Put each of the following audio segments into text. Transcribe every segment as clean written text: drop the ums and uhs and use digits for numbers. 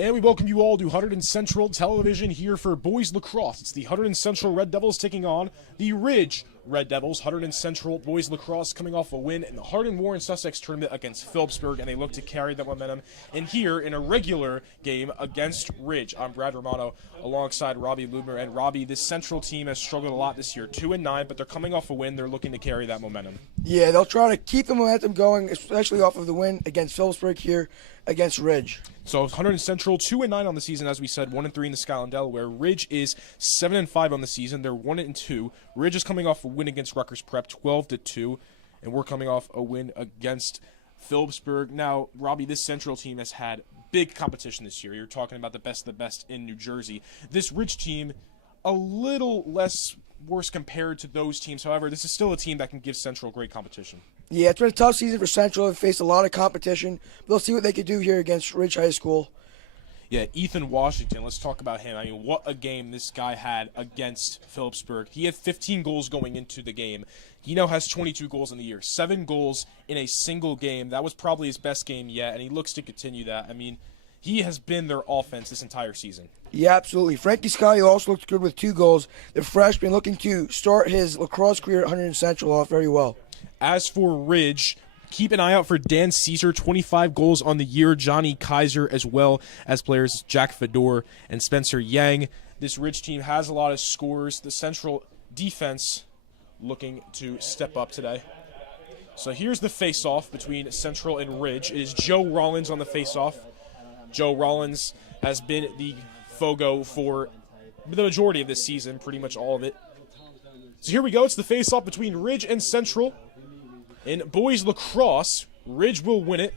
And we welcome you all to Hunterdon Central Television here for boys lacrosse. It's the Hunterdon Central Red Devils taking on the Ridge Red Devils. Hunterdon Central boys lacrosse coming off a win in the Hardin Warren Sussex tournament against Phillipsburg, and they look to carry that momentum in here in a regular game against Ridge. I'm Brad Romano alongside Robbie Lubner. And Robbie, this Central team has struggled a lot this year, 2-9, but they're coming off a win. They're looking to carry that momentum. Yeah, they'll try to keep the momentum going, especially off of the win against Phillipsburg here against Ridge. So Hunterdon Central 2-9 on the season, as we said, 1-3 in the Skyline Delaware. Ridge is 7-5 on the season. They're 1-2. Ridge is coming off a win against Rutgers Prep, 12-2, and we're coming off a win against Phillipsburg. Now, Robbie, this Central team has had big competition this year. You're talking about the best of the best in New Jersey. This Ridge team, a little less worse compared to those teams. However, this is still a team that can give Central great competition. Yeah, it's been a tough season for Central. They've faced a lot of competition. They'll see what they can do here against Ridge High School. Yeah, Ethan Washington, let's talk about him. I mean, what a game this guy had against Phillipsburg. He had 15 goals going into the game. He now has 22 goals in the year. 7 goals in a single game. That was probably his best game yet, and he looks to continue that. I mean, he has been their offense this entire season. Yeah, absolutely. Frankie Scali also looked good with 2 goals. The freshman looking to start his lacrosse career at Hunterdon Central off very well. As for Ridge, keep an eye out for Dan Caesar, 25 goals on the year, Johnny Kaiser, as well as players Jack Fedor and Spencer Yang. This Ridge team has a lot of scores. The Central defense looking to step up today. So here's the face-off between Central and Ridge. It is Joe Rollins on the face-off. Joe Rollins has been the Fogo for the majority of this season, pretty much all of it. So here we go. It's the face-off between Ridge and Central. In boys lacrosse, Ridge will win it.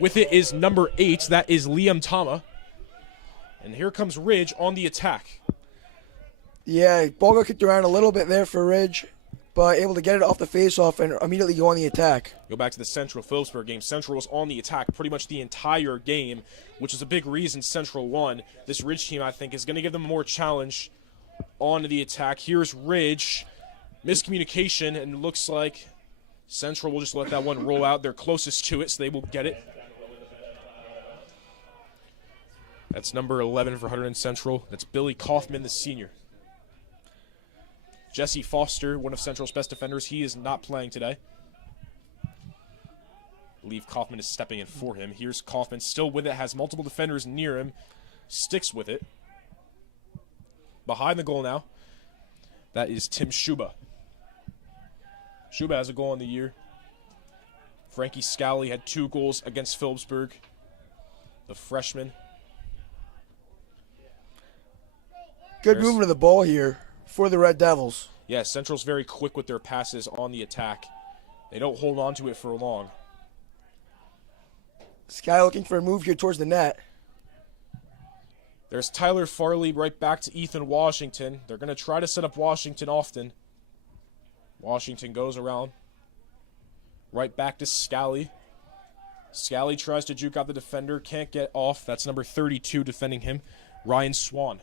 With it is number 8. That is Liam Tama. And here comes Ridge on the attack. Yeah, ball got kicked around a little bit there for Ridge, but able to get it off the face-off and immediately go on the attack. Go back to the Central Phillipsburg game. Central was on the attack pretty much the entire game, which is a big reason Central won. This Ridge team, I think, is going to give them more challenge on the attack. Here's Ridge. Miscommunication, and it looks like Central will just let that one roll out. They're closest to it, so they will get it. That's number 11 for Hunterdon Central. That's Billy Kaufman, the senior. Jesse Foster, one of Central's best defenders. He is not playing today. I believe Kaufman is stepping in for him. Here's Kaufman, still with it, has multiple defenders near him. Sticks with it. Behind the goal now, that is Tim Schuba. Schuba has a goal in the year. Frankie Scali had 2 goals against Phillipsburg, the freshman. Good movement of the ball here for the Red Devils. Yeah, Central's very quick with their passes on the attack. They don't hold on to it for long. Sky looking for a move here towards the net. There's Tyler Farley right back to Ethan Washington. They're going to try to set up Washington often. Washington goes around. Right back to Scally. Scally tries to juke out the defender. Can't get off. That's number 32 defending him, Ryan Swan.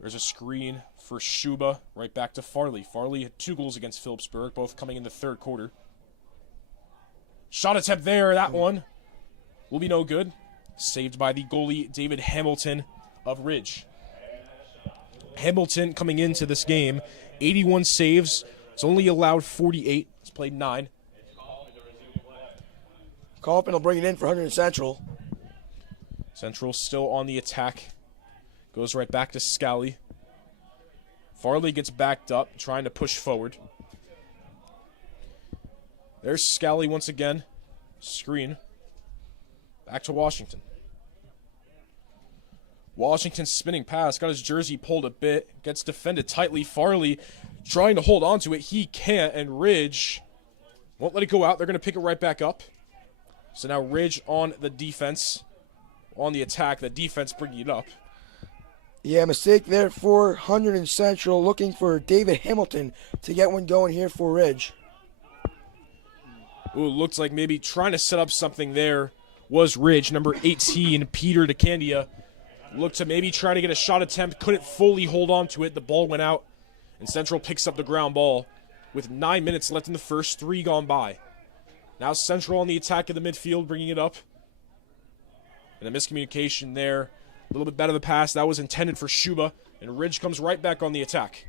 There's a screen for Schuba. Right back to Farley. Farley had 2 goals against Phillipsburg, both coming in the third quarter. Shot attempt there. That one will be no good. Saved by the goalie, David Hamilton of Ridge. Hamilton coming into this game, 81 saves. It's only allowed 48. He's played 9. Kaufman will bring it in for Hunterdon Central. Central still on the attack. Goes right back to Scally. Farley gets backed up, trying to push forward. There's Scally once again. Screen. Back to Washington. Washington spinning pass, got his jersey pulled a bit, gets defended tightly. Farley trying to hold on to it. He can't, and Ridge won't let it go out. They're going to pick it right back up. So now Ridge on the defense, on the attack. The defense bringing it up. Yeah, mistake there for Hunterdon Central, looking for David Hamilton to get one going here for Ridge. Ooh, looks like maybe trying to set up something there was Ridge. Number 18, Peter DeCandia. Looked to maybe try to get a shot attempt. Couldn't fully hold on to it. The ball went out, and Central picks up the ground ball with 9 minutes left in the first, 3 gone by. Now Central on the attack of the midfield, bringing it up. And a miscommunication there. A little bit better the pass. That was intended for Shuba. And Ridge comes right back on the attack.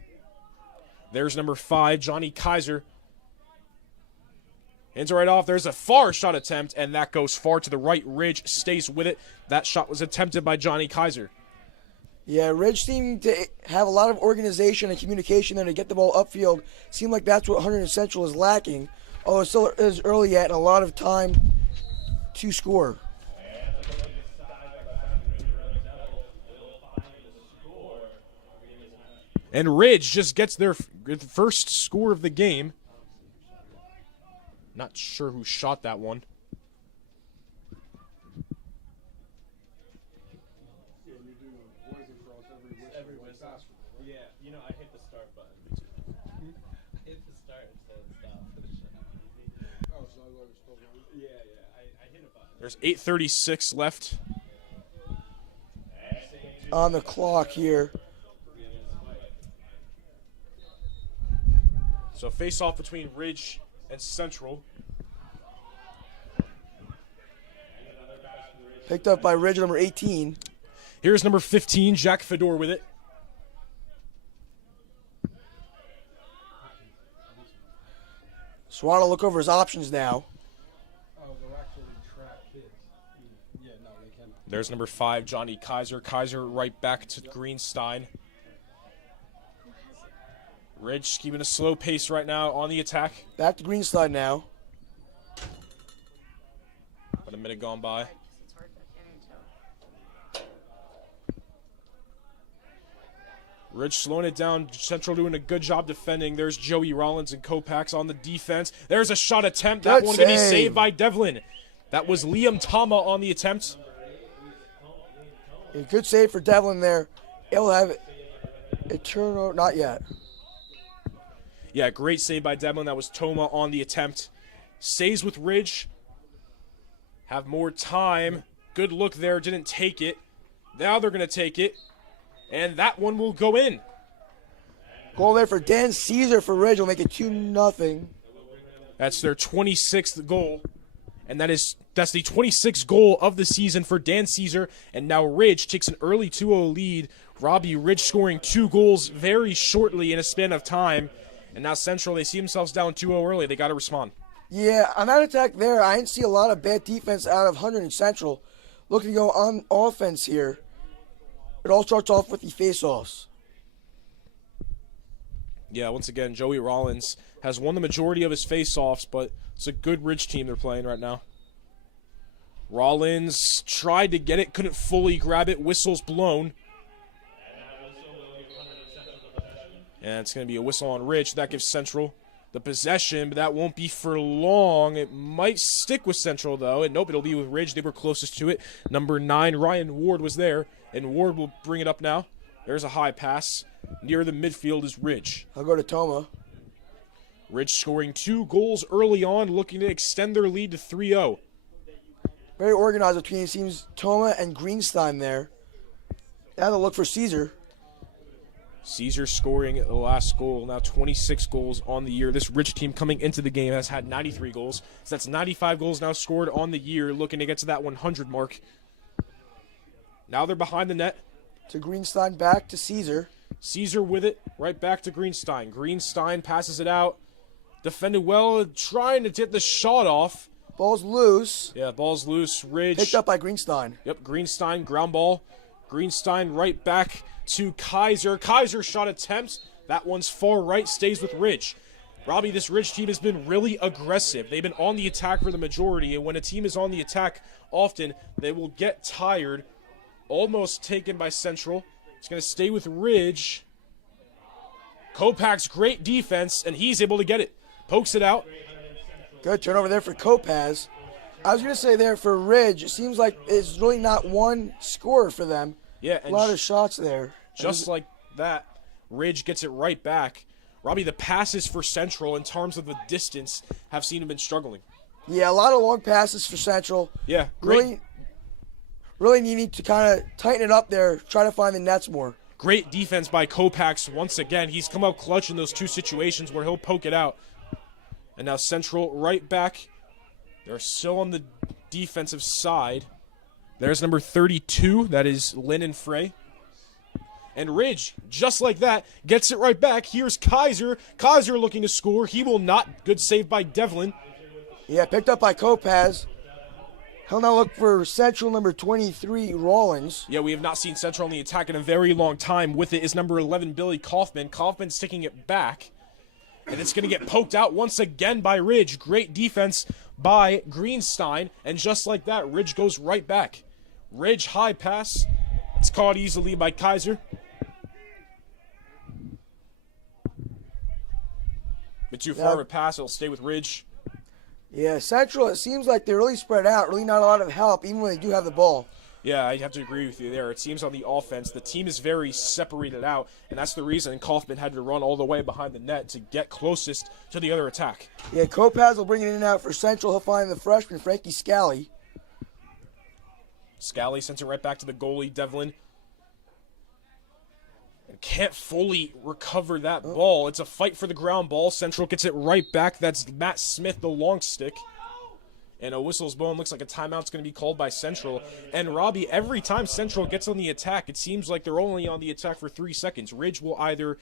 There's number 5, Johnny Kaiser. Hands it right off. There's a far shot attempt, and that goes far to the right. Ridge stays with it. That shot was attempted by Johnny Kaiser. Yeah, Ridge seemed to have a lot of organization and communication there to get the ball upfield. Seemed like that's what Hunterdon Central is lacking, although it still is early yet and a lot of time to score. And Ridge just gets their first score of the game. Not sure who shot that one. Yeah, you know, I hit the start button. Hit the start and stop. Yeah, I hit a button. There's 8:36 left. On the clock here. So face off between Ridge and Central. Picked up by Ridge, number 18. Here's number 15, Jack Fedor with it. Swan will look over his options now. There's number 5, Johnny Kaiser. Kaiser right back to Greenstein. Ridge keeping a slow pace right now on the attack. Back to Greenstein now. About a minute gone by. Ridge slowing it down. Central doing a good job defending. There's Joey Rollins and Kopax on the defense. There's a shot attempt. That one going to be saved by Devlin. That was Liam Tama on the attempt. A good save for Devlin there. He'll have a turnover. Not yet. Yeah, great save by Devlin. That was Toma on the attempt. Stays with Ridge. Have more time. Good look there. Didn't take it. Now they're going to take it. And that one will go in. Goal there for Dan Caesar for Ridge. Will make it 2-0. That's their 26th goal. And that's the 26th goal of the season for Dan Caesar. And now Ridge takes an early 2-0 lead. Robbie, Ridge scoring 2 goals very shortly in a span of time. And now Central, they see themselves down 2-0 early. They got to respond. Yeah, on that attack there, I didn't see a lot of bad defense out of Hunterdon Central. Looking to go on offense here. It all starts off with the face-offs. Yeah, once again, Joey Rollins has won the majority of his face-offs, but it's a good Ridge team they're playing right now. Rollins tried to get it, couldn't fully grab it. Whistle's blown. And it's going to be a whistle on Ridge. That gives Central the possession, but that won't be for long. It might stick with Central, though. And nope, it'll be with Ridge. They were closest to it. Number 9, Ryan Ward was there, and Ward will bring it up now. There's a high pass. Near the midfield is Ridge. I'll go to Toma. Ridge scoring 2 goals early on, looking to extend their lead to 3-0. Very organized between the teams, Toma and Greenstein there. Now they'll look for Caesar. Caesar scoring the last goal. Now 26 goals on the year. This Ridge team coming into the game has had 93 goals. So that's 95 goals now scored on the year, looking to get to that 100 mark. Now they're behind the net. To Greenstein, back to Caesar. Caesar with it, right back to Greenstein. Greenstein passes it out. Defended well, trying to get the shot off. Ball's loose. Yeah, ball's loose. Ridge. Picked up by Greenstein. Yep, Greenstein, ground ball. Greenstein right back to Kaiser. Kaiser shot attempt. That one's far right, stays with Ridge. Robbie, this Ridge team has been really aggressive. They've been on the attack for the majority, and when a team is on the attack often, they will get tired. Almost taken by Central. It's going to stay with Ridge. Kopac's great defense, and he's able to get it. Pokes it out. Good turnover there for Kopaz. I was going to say there for Ridge, it seems like it's really not one scorer for them. Yeah, a lot of shots there. Just like that, Ridge gets it right back. Robbie, the passes for Central in terms of the distance have seemed to have been struggling. Yeah, a lot of long passes for Central. Yeah, great. Really needing to kind of tighten it up there, try to find the nets more. Great defense by Kopax once again. He's come out clutch in those 2 situations where he'll poke it out. And now Central right back They're still on the defensive side. There's number 32. That is Lynn Frey. And Ridge, just like that, gets it right back. Here's Kaiser. Kaiser looking to score. He will not. Good save by Devlin. Yeah, picked up by Kopaz. He'll now look for Central number 23, Rawlins. Yeah, we have not seen Central on the attack in a very long time. With it is number 11, Billy Kaufman. Kaufman's taking it back. And it's going to get poked out once again by Ridge. Great defense by Greenstein. And just like that, Ridge goes right back. Ridge high pass. It's caught easily by Kaiser. But too far of a pass. It'll stay with Ridge. Yeah, Central, it seems like they're really spread out. Really not a lot of help, even when they do have the ball. Yeah, I have to agree with you there. It seems on the offense, the team is very separated out, and that's the reason Kaufman had to run all the way behind the net to get closest to the other attack. Yeah, Kopaz will bring it in and out for Central. He'll find the freshman, Frankie Scally. Scally sends it right back to the goalie, Devlin. And can't fully recover that ball. It's a fight for the ground ball. Central gets it right back. That's Matt Smith, the long stick. And a whistle's blown. Looks like a timeout's going to be called by Central. And Robbie, every time Central gets on the attack, it seems like they're only on the attack for 3 seconds. Ridge will either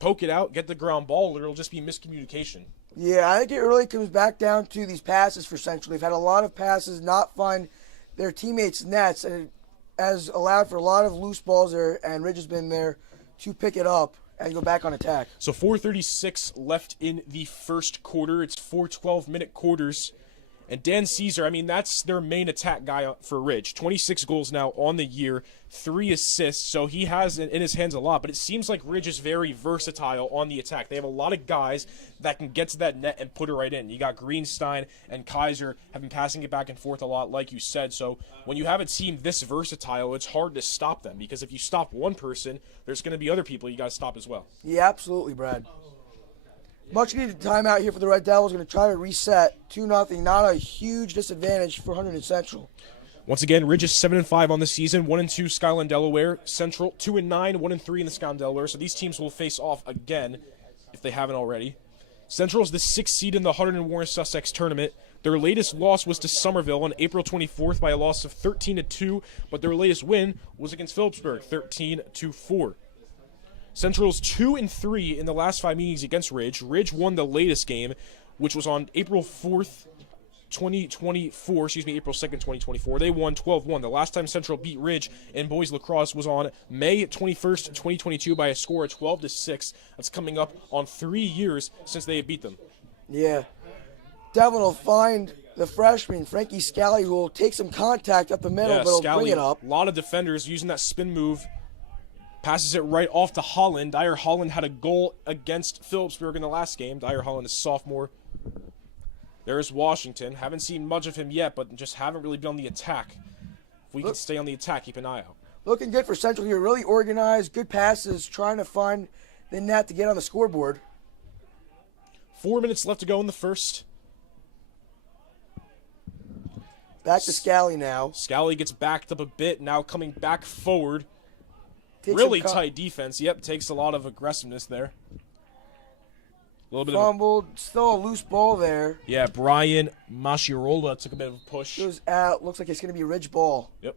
poke it out, get the ground ball, or it'll just be miscommunication. Yeah, I think it really comes back down to these passes for Central. They've had a lot of passes not find their teammates' nets, and it has allowed for a lot of loose balls there, and Ridge has been there to pick it up and go back on attack. So 4:36 left in the first quarter. It's 4 12-minute quarters. And Dan Caesar, I mean, that's their main attack guy for Ridge. 26 goals now on the year, 3 assists, so he has in his hands a lot. But it seems like Ridge is very versatile on the attack. They have a lot of guys that can get to that net and put it right in. You got Greenstein and Kaiser have been passing it back and forth a lot, like you said. So when you have a team this versatile, it's hard to stop them. Because if you stop one person, there's going to be other people you got to stop as well. Yeah, absolutely, Brad. Much needed timeout here for the Red Devils. Going to try to reset 2-0. Not a huge disadvantage for Hunterdon Central. Once again, Ridge is 7-5 on the season, 1-2 Skyline Delaware. Central 2-9, 1-3 in the Skyline Delaware. So these teams will face off again if they haven't already. Central is the 6th seed in the Hunterdon Warren Sussex tournament. Their latest loss was to Somerville on April 24th by a loss of 13-2, but their latest win was against Phillipsburg, 13-4. Central's 2-3 in the last 5 meetings against Ridge. Ridge won the latest game, which was on April 4th, 2024. April 2nd, 2024. They won 12-1. The last time Central beat Ridge in boys lacrosse was on May 21st, 2022 by a score of 12-6. That's coming up on 3 years since they beat them. Yeah. Devlin will find the freshman, Frankie Scally, who will take some contact up the middle, but he'll bring it up. A lot of defenders using that spin move. Passes it right off to Holland. Dyer Holland had a goal against Phillipsburg in the last game. Dyer Holland is sophomore. There's Washington. Haven't seen much of him yet, but just haven't really been on the attack. If we can stay on the attack, keep an eye out. Looking good for Central here. Really organized, good passes, trying to find the net to get on the scoreboard. 4 minutes left to go in the first. Back to Scally now. Scally gets backed up a bit, now coming back forward. Takes Really tight defense. Yep, takes a lot of aggressiveness there. A little bit fumbled. Still a loose ball there. Yeah, Brian Mashirola took a bit of a push. Goes out. Looks like it's going to be a Ridge ball. Yep.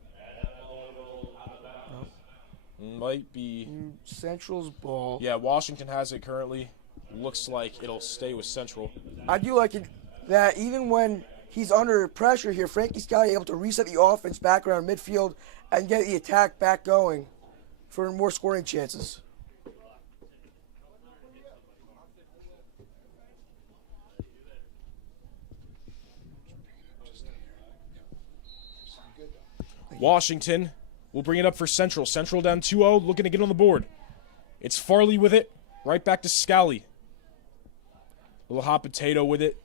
Might be Central's ball. Yeah, Washington has it currently. Looks like it'll stay with Central. I do like it that even when he's under pressure here, Frankie Scally able to reset the offense back around midfield and get the attack back going for more scoring chances. Washington will bring it up for Central. Central down 2-0, looking to get on the board. It's Farley with it, right back to Scally. Little hot potato with it.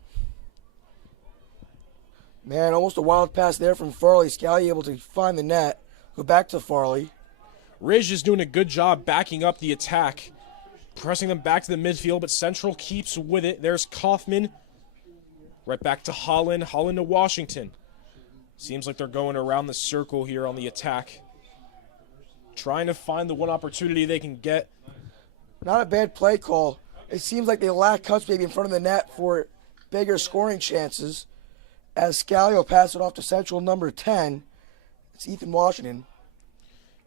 Man, almost a wild pass there from Farley. Scally able to find the net. Go back to Farley. Ridge is doing a good job backing up the attack, pressing them back to the midfield, but Central keeps with it. There's Kaufman. Right back to Holland. Holland to Washington. Seems like they're going around the circle here on the attack. Trying to find the one opportunity they can get. Not a bad play call. It seems like they lack cuts maybe in front of the net for bigger scoring chances. as Scally will pass it off to Central number 10. It's Ethan Washington.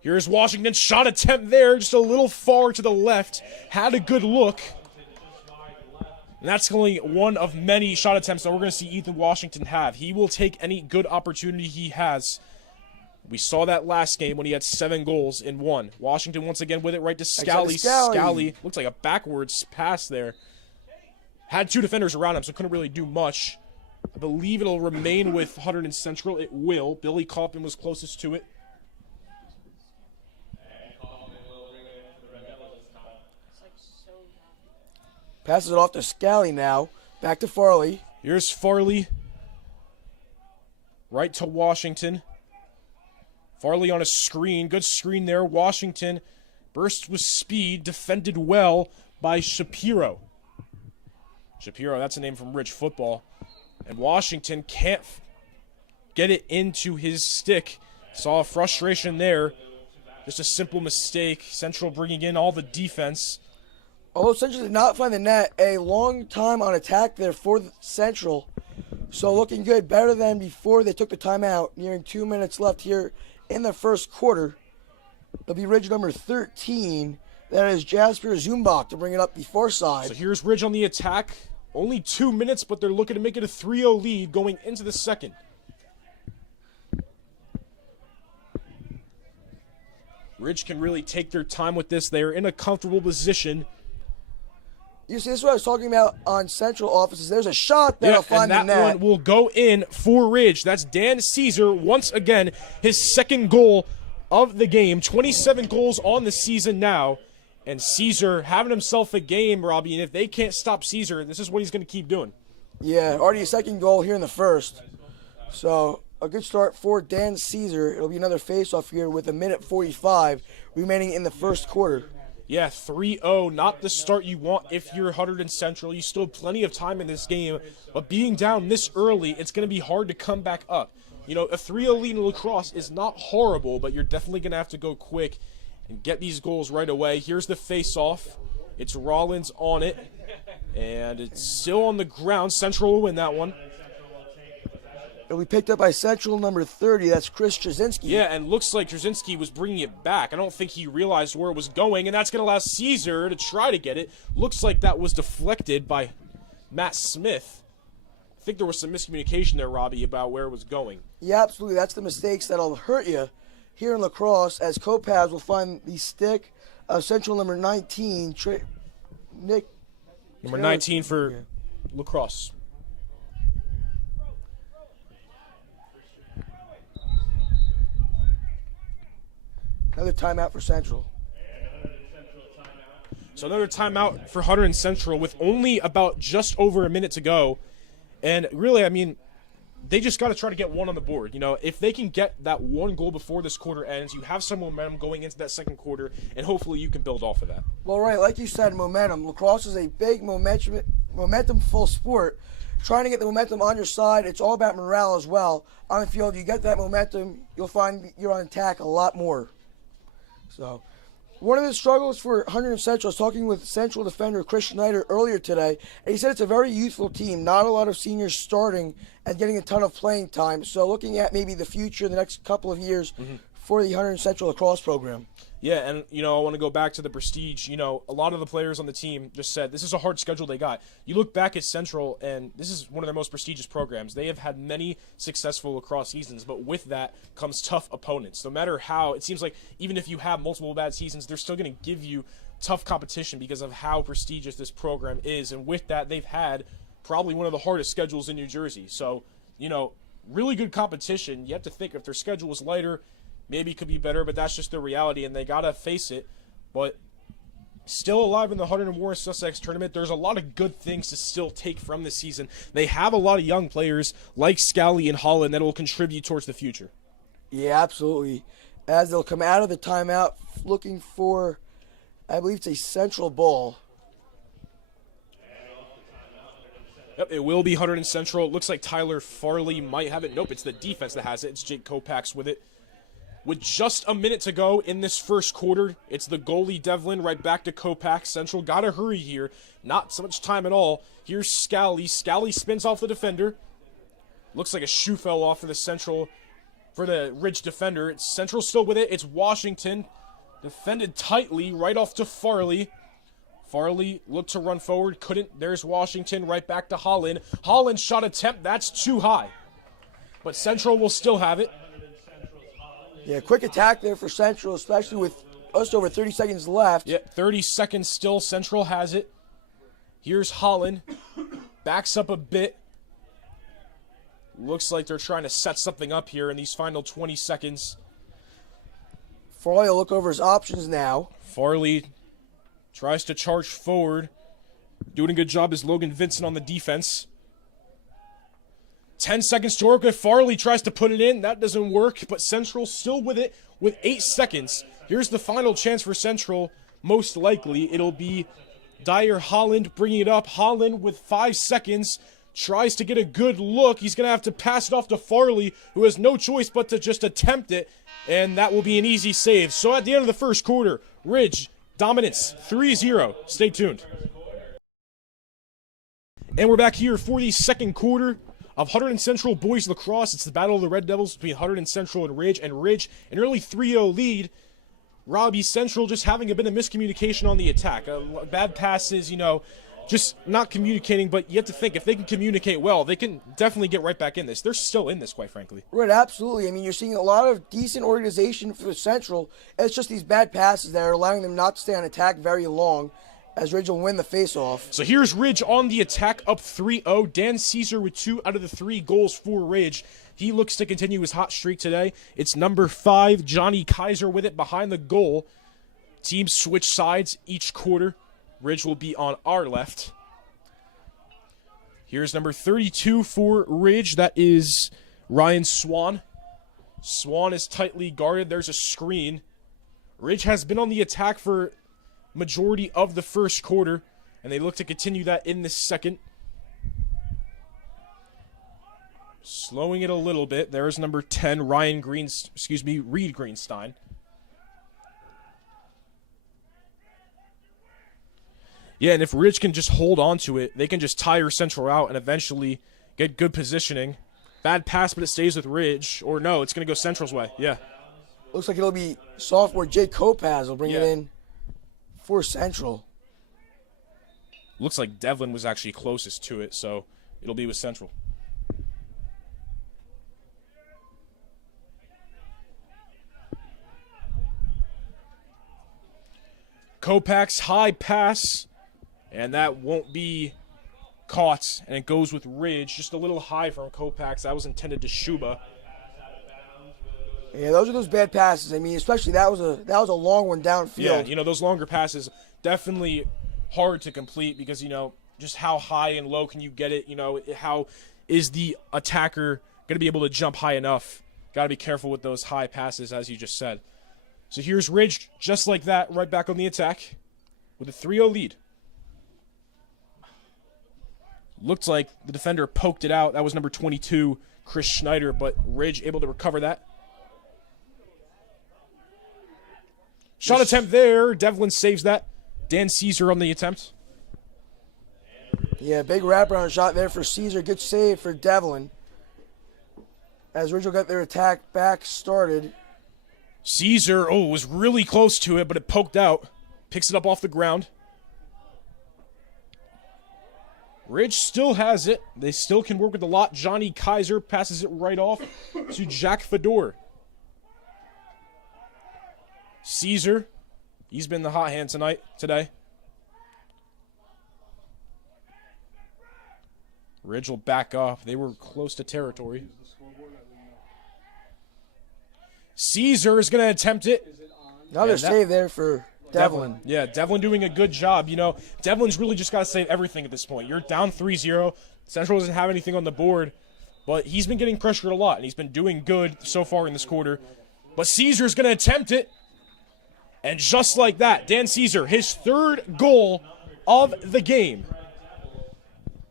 Here's Washington's shot attempt there, just a little far to the left. Had a good look. And that's only one of many shot attempts that we're going to see Ethan Washington have. He will take any good opportunity he has. We saw that last game when he had 7 goals in 1. Washington once again with it right to Scally. Scally looks like a backwards pass there. Had 2 defenders around him, so couldn't really do much. I believe it'll remain with Hunterdon Central. It will. Billy Kaufman was closest to it. Passes it off to Scally now. Back to Farley. Here's Farley. Right to Washington. Farley on a screen. Good screen there. Washington burst with speed. Defended well by Shapiro. Shapiro, that's a name from Rich football. And Washington can't get it into his stick. Saw frustration there. Just a simple mistake. Central bringing in all the defense. Although Central did not find the net, a long time on attack there for Central. So looking good, better than before they took the timeout. Nearing 2 minutes left here in the first quarter. It'll be Ridge number 13. That is Jasper Zumbach to bring it up the far side. So here's Ridge on the attack. Only 2 minutes, but they're looking to make it a 3-0 lead going into the second. Ridge can really take their time with this. They're in a comfortable position. You see, this is what I was talking about on Central offices. There's a shot that'll find the net. And that one will go in for Ridge. That's Dan Caesar, once again, his second goal of the game. 27 goals on the season now. And Caesar having himself a game, Robbie. And if they can't stop Caesar, this is what he's going to keep doing. Yeah, already a second goal here in the first. So a good start for Dan Caesar. It'll be another face-off here with 1:45 remaining in the first quarter. Yeah, 3-0, not the start you want if you're Hunterdon Central. You still have plenty of time in this game, but being down this early, it's going to be hard to come back up. You know, a 3-0 lead in Lacrosse is not horrible, but you're definitely going to have to go quick and get these goals right away. Here's the face-off. It's Rollins on it, and it's still on the ground. Central will win that one. It'll be picked up by Central number 30. That's Chris Trzynski. Yeah, and looks like Trzynski was bringing it back. I don't think he realized where it was going, and that's going to allow Caesar to try to get it. Looks like that was deflected by Matt Smith. I think there was some miscommunication there, Robbie, about where it was going. Yeah, absolutely. That's the mistakes that'll hurt you here in Lacrosse, as Kopaz will find the stick of Central number 19, Nick. Number 19 for Lacrosse. Another timeout for Central. So another timeout for Hunterdon Central with only about just over a minute to go. And really, I mean, they just got to try to get one on the board. You know, if they can get that one goal before this quarter ends, you have some momentum going into that second quarter, and hopefully you can build off of that. Well, right, like you said, momentum. Lacrosse is a big momentum-full sport. Trying to get the momentum on your side, it's all about morale as well. On the field, you get that momentum, you'll find you're on attack a lot more. So, one of the struggles for Hunterdon Central, I was talking with Central defender Chris Schneider earlier today, and he said it's a very youthful team, not a lot of seniors starting and getting a ton of playing time. So looking at maybe the future, the next couple of years for the Hunterdon Central lacrosse program. Yeah, and, you know, I want to go back to the prestige. You know, a lot of the players on the team just said this is a hard schedule they got. You look back at Central, and this is one of their most prestigious programs. They have had many successful lacrosse seasons, but with that comes tough opponents. No matter how, it seems like even if you have multiple bad seasons, they're still going to give you tough competition because of how prestigious this program is. And with that, they've had probably one of the hardest schedules in New Jersey. So, you know, really good competition. You have to think if their schedule was lighter, maybe it could be better, but that's just the reality, and they got to face it. But still alive in the Hunterdon Warren Sussex tournament. There's a lot of good things to still take from this season. They have a lot of young players like Scally and Holland that will contribute towards the future. Yeah, absolutely. As they'll come out of the timeout looking for, I believe it's a Central ball. Yep, it will be Hunterdon Central. It looks like Tyler Farley might have it. Nope, it's the defense that has it. It's Jake Kopax with it. With just a minute to go in this first quarter, it's the goalie Devlin right back to Kopax. Central got to hurry here. Not so much time at all. Here's Scally. Scally spins off the defender. Looks like a shoe fell off for the Ridge defender. It's Central still with it. It's Washington. Defended tightly, right off to Farley. Farley looked to run forward, couldn't. There's Washington, right back to Holland. Holland shot attempt, that's too high. But Central will still have it. Yeah, quick attack there for Central, especially with just over 30 seconds left. Yep, 30 seconds still. Central has it. Here's Holland. Backs up a bit. Looks like they're trying to set something up here in these final 20 seconds. Farley will look over his options now. Farley tries to charge forward. Doing a good job is Logan Vincent on the defense. 10 seconds to work with. Farley tries to put it in. That doesn't work, but Central still with it with 8 seconds. Here's the final chance for Central. Most likely, it'll be Dyer Holland bringing it up. Holland with 5 seconds tries to get a good look. He's going to have to pass it off to Farley, who has no choice but to just attempt it, and that will be an easy save. So at the end of the first quarter, Ridge dominance 3-0. Stay tuned. And we're back here for the second quarter of Hunterdon Central Boys Lacrosse. It's the Battle of the Red Devils between Hunterdon Central and Ridge an early 3-0 lead. Robbie, Central just having a bit of miscommunication on the attack. Bad passes, just not communicating, but you have to think, if they can communicate well, they can definitely get right back in this. They're still in this, quite frankly. Right, absolutely. I mean, you're seeing a lot of decent organization for Central. It's just these bad passes that are allowing them not to stay on attack very long, as Ridge will win the face-off. So here's Ridge on the attack, up 3-0. Dan Caesar with 2 out of the 3 goals for Ridge. He looks to continue his hot streak today. It's number 5, Johnny Kaiser with it behind the goal. Teams switch sides each quarter. Ridge will be on our left. Here's number 32 for Ridge. That is Ryan Swan. Swan is tightly guarded. There's a screen. Ridge has been on the attack for majority of the first quarter, and they look to continue that in the second. Slowing it a little bit. There's number 10, Reed Greenstein. Yeah, and if Ridge can just hold on to it, they can just tire Central out and eventually get good positioning. Bad pass, but it stays with Ridge. Or no, it's going to go Central's way. Yeah. Looks like it'll be sophomore Jake Kopaz will bring it in for Central. Looks like Devlin was actually closest to it, so it'll be with Central. Kopak's high pass, and that won't be caught, and it goes with Ridge. Just a little high from Kopak's. That was intended to Shuba. Yeah, those are those bad passes. I mean, especially that was a long one downfield. Yeah, those longer passes definitely hard to complete because, just how high and low can you get it? How is the attacker going to be able to jump high enough? Got to be careful with those high passes, as you just said. So here's Ridge, just like that, right back on the attack with a 3-0 lead. Looked like the defender poked it out. That was number 22, Chris Schneider, but Ridge able to recover that. Shot attempt there. Devlin saves that. Dan Caesar on the attempt. Yeah, big wraparound shot there for Caesar. Good save for Devlin. As Ridge will get their attack back started. Caesar, was really close to it, but it poked out. Picks it up off the ground. Ridge still has it. They still can work with a lot. Johnny Kaiser passes it right off to Jack Fedor. Caesar, he's been the hot hand today. Ridge will back off. They were close to territory. Caesar is going to attempt it. Another save there for Devlin. Yeah, Devlin doing a good job. Devlin's really just got to save everything at this point. You're down 3-0. Central doesn't have anything on the board, but he's been getting pressured a lot, and he's been doing good so far in this quarter. But Caesar's going to attempt it. And just like that, Dan Caesar, his 3rd goal of the game.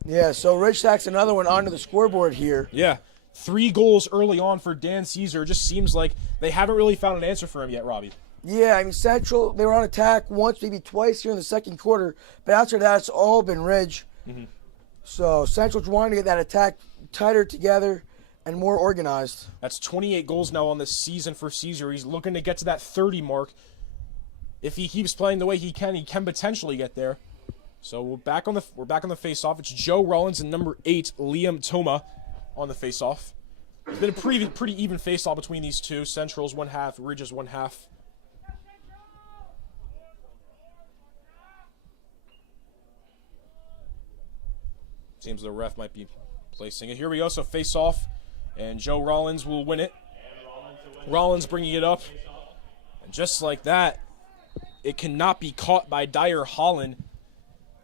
Yeah, so Ridge stacks another one onto the scoreboard here. Yeah, 3 goals early on for Dan Caesar. Just seems like they haven't really found an answer for him yet, Robbie. Yeah, I mean, Central, they were on attack once, maybe twice here in the second quarter. But after that, it's all been Ridge. Mm-hmm. So Central's wanting to get that attack tighter together. and more organized. That's 28 goals now on the season for Caesar. He's looking to get to that 30 mark. If he keeps playing the way he can potentially get there. So we're back on the face-off. It's Joe Rollins and number 8, Liam Toma, on the face-off. It's been a pretty even face-off between these two. Central's one half, Ridge's one half. Seems the ref might be placing it. Here we go. So face-off, and Joe Rollins will win it. Rollins bringing it up, and just like that, it cannot be caught by Dyer Holland.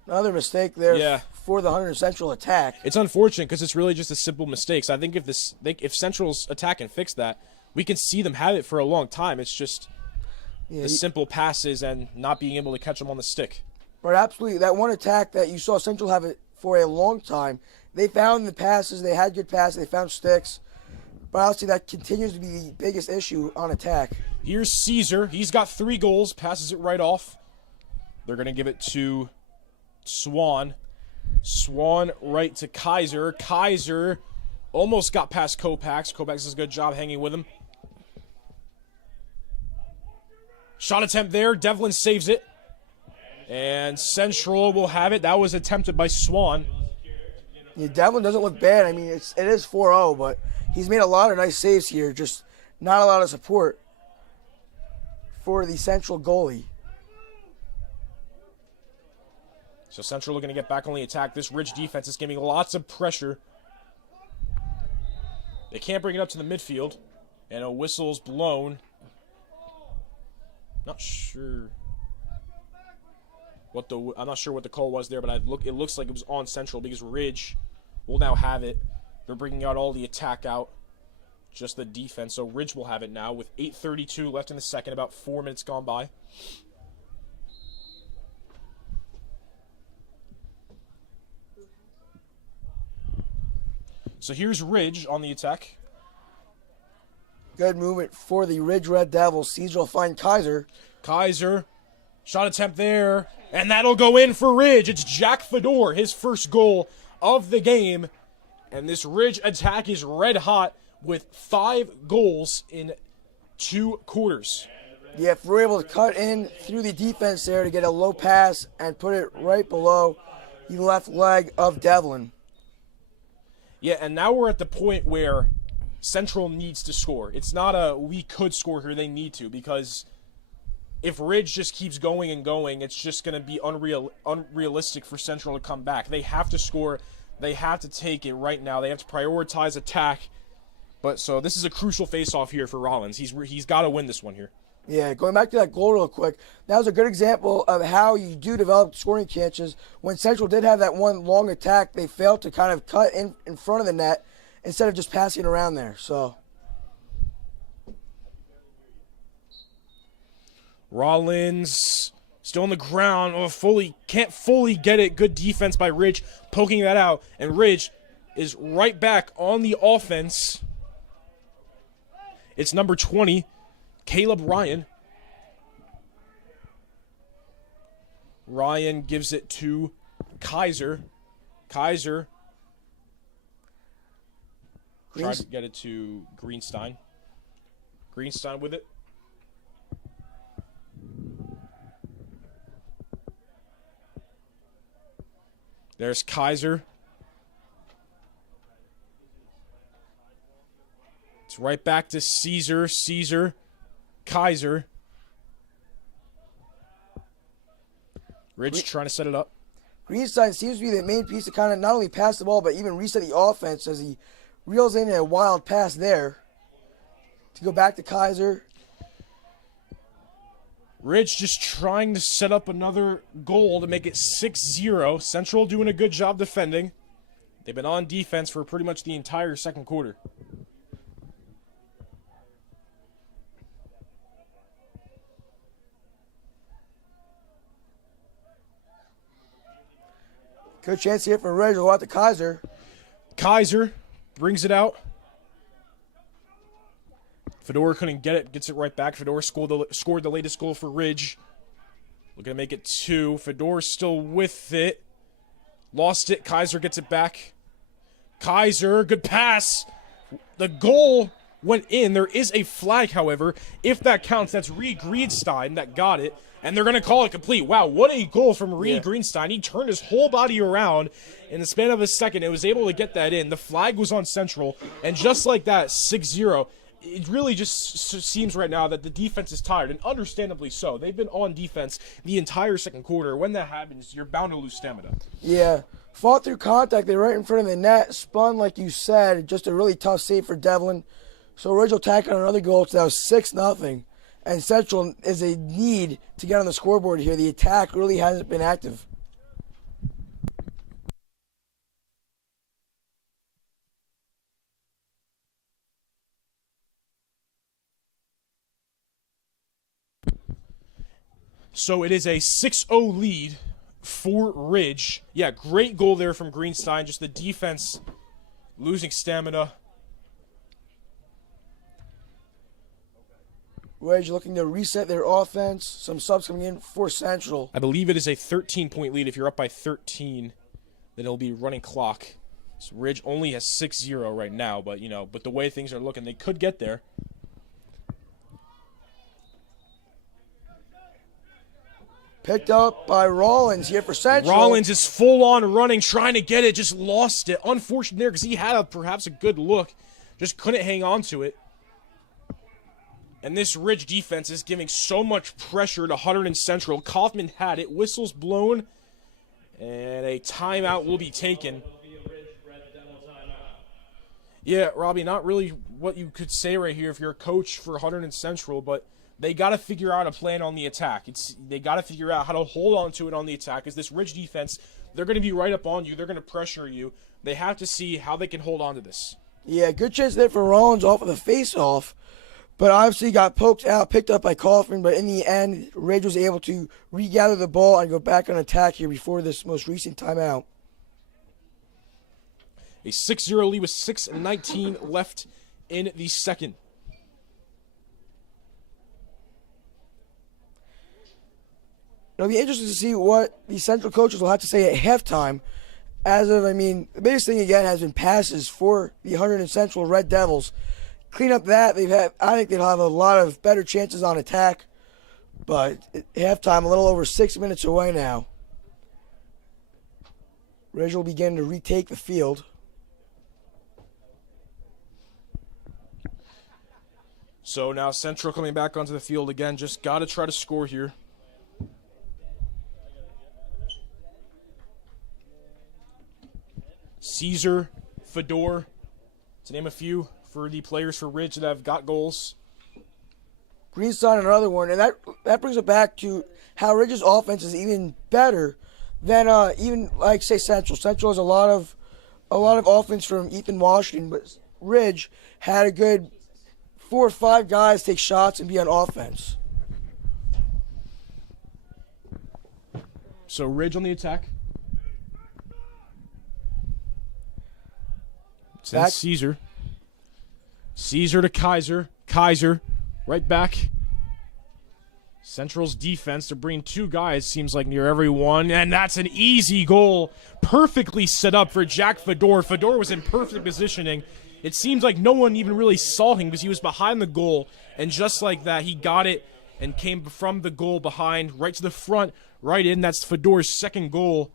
Another mistake there for the Hunterdon Central attack. It's unfortunate because it's really just a simple mistake. So I think if Central's attack can fix that, we can see them have it for a long time. It's just the simple passes and not being able to catch them on the stick. But absolutely, that one attack that you saw Central have it for a long time, they found the passes, they had good passes, they found sticks. But obviously that continues to be the biggest issue on attack. Here's Caesar. He's got 3 goals, passes it right off. They're going to give it to Swan. Swan right to Kaiser. Kaiser almost got past Kopax. Kopax does a good job hanging with him. Shot attempt there. Devlin saves it. And Central will have it. That was attempted by Swan. Yeah, Devlin doesn't look bad. I mean, it is 4-0, but he's made a lot of nice saves here. Just not a lot of support for the Central goalie. So Central looking to get back on the attack. This Ridge defense is giving lots of pressure. They can't bring it up to the midfield. And a whistle's blown. Not sure what I'm not sure what the call was there, but it looks like it was on Central because Ridge will now have it. They're bringing out all the attack out. Just the defense. So Ridge will have it now with 8:32 left in the second, about 4 minutes gone by. So here's Ridge on the attack. Good movement for the Ridge Red Devils. Caesar will find Kaiser. Kaiser, shot attempt there, and that'll go in for Ridge. It's Jack Fedor, his first goal of the game. And this Ridge attack is red hot with 5 goals in 2 quarters. Yeah, if we're able to cut in through the defense there to get a low pass and put it right below the left leg of Devlin. Yeah, and now we're at the point where Central needs to score. It's not a we could score here, they need to, because if Ridge just keeps going and going, it's just going to be unrealistic for Central to come back. They have to score. They have to take it right now. They have to prioritize attack. But so this is a crucial face-off here for Rollins. He's got to win this one here. Yeah, going back to that goal real quick, that was a good example of how you do develop scoring chances. When Central did have that one long attack, they failed to kind of cut in front of the net instead of just passing around there. So Rollins still on the ground. Can't fully get it. Good defense by Ridge, poking that out. And Ridge is right back on the offense. It's number 20, Caleb Ryan. Ryan gives it to Kaiser. Kaiser tried to get it to Greenstein. Greenstein with it. There's Kaiser. It's right back to Caesar. Caesar. Kaiser. Ridge trying to set it up. Greenstein seems to be the main piece to kind of not only pass the ball, but even reset the offense as he reels in a wild pass there to go back to Kaiser. Ridge just trying to set up another goal to make it 6-0. Central doing a good job defending. They've been on defense for pretty much the entire second quarter. Good chance here for Ridge to go out to Kaiser. Kaiser brings it out. Fedor couldn't get it, gets it right back. Fedor scored the latest goal for Ridge. Looking to make it 2. Fedor still with it. Lost it. Kaiser gets it back. Kaiser, good pass The goal went in. There is a flag, however. If that counts, that's Reed Greenstein that got it. And they're going to call it complete. Wow, what a goal from Reed Greenstein. He turned his whole body around in the span of a second. It was able to get that in. The flag was on Central. And just like that, 6-0. It really just seems right now that the defense is tired, and understandably so. They've been on defense the entire second quarter. When that happens, you're bound to lose stamina. Yeah. Fought through contact. They're right in front of the net. Spun, like you said. Just a really tough save for Devlin. So Ridge will tack on another goal. So that was 6-0. And Central is a need to get on the scoreboard here. The attack really hasn't been active. So it is a 6-0 lead for Ridge. Yeah, great goal there from Greenstein. Just the defense losing stamina. Ridge looking to reset their offense. Some subs coming in for Central. I believe it is a 13-point lead. If you're up by 13, then it'll be running clock. So Ridge only has 6-0 right now, but but the way things are looking, they could get there. Picked up by Rollins here for Central. Rollins is full on running, trying to get it, just lost it. Unfortunate there because he had perhaps a good look, just couldn't hang on to it. And this Ridge defense is giving so much pressure to Hunterdon Central. Kaufman had it. Whistles blown. And a timeout will be taken. Yeah, Robbie, not really what you could say right here if you're a coach for Hunterdon Central, but they got to figure out a plan on the attack. They got to figure out how to hold on to it on the attack. Because this Ridge defense, they're going to be right up on you. They're going to pressure you. They have to see how they can hold on to this. Yeah, good chance there for Rollins off of the face-off. But obviously got poked out, picked up by Kaufman. But in the end, Ridge was able to regather the ball and go back on attack here before this most recent timeout. A 6-0 lead with 6:19 left in the second. It'll be interesting to see what the Central coaches will have to say at halftime. The biggest thing again has been passes for the Hunterdon Central Red Devils. Clean up that. I think they'll have a lot of better chances on attack. But at halftime, a little over 6 minutes away now. Ridge will begin to retake the field. So now Central coming back onto the field again. Just got to try to score here. Caesar, Fedor, to name a few for the players for Ridge that have got goals. Greenstein another one, and that brings it back to how Ridge's offense is even better than even like say Central. Central has a lot of offense from Ethan Washington, but Ridge had a good 4 or 5 guys take shots and be on offense. So Ridge on the attack. Sends Caesar. Caesar to Kaiser. Kaiser right back. Central's defense to bring 2 guys seems like near every one, and that's an easy goal. Perfectly set up for Jack Fedor. Fedor was in perfect positioning. It seems like no one even really saw him because he was behind the goal, and just like that, he got it and came from the goal behind right to the front, right in. That's Fedor's second goal.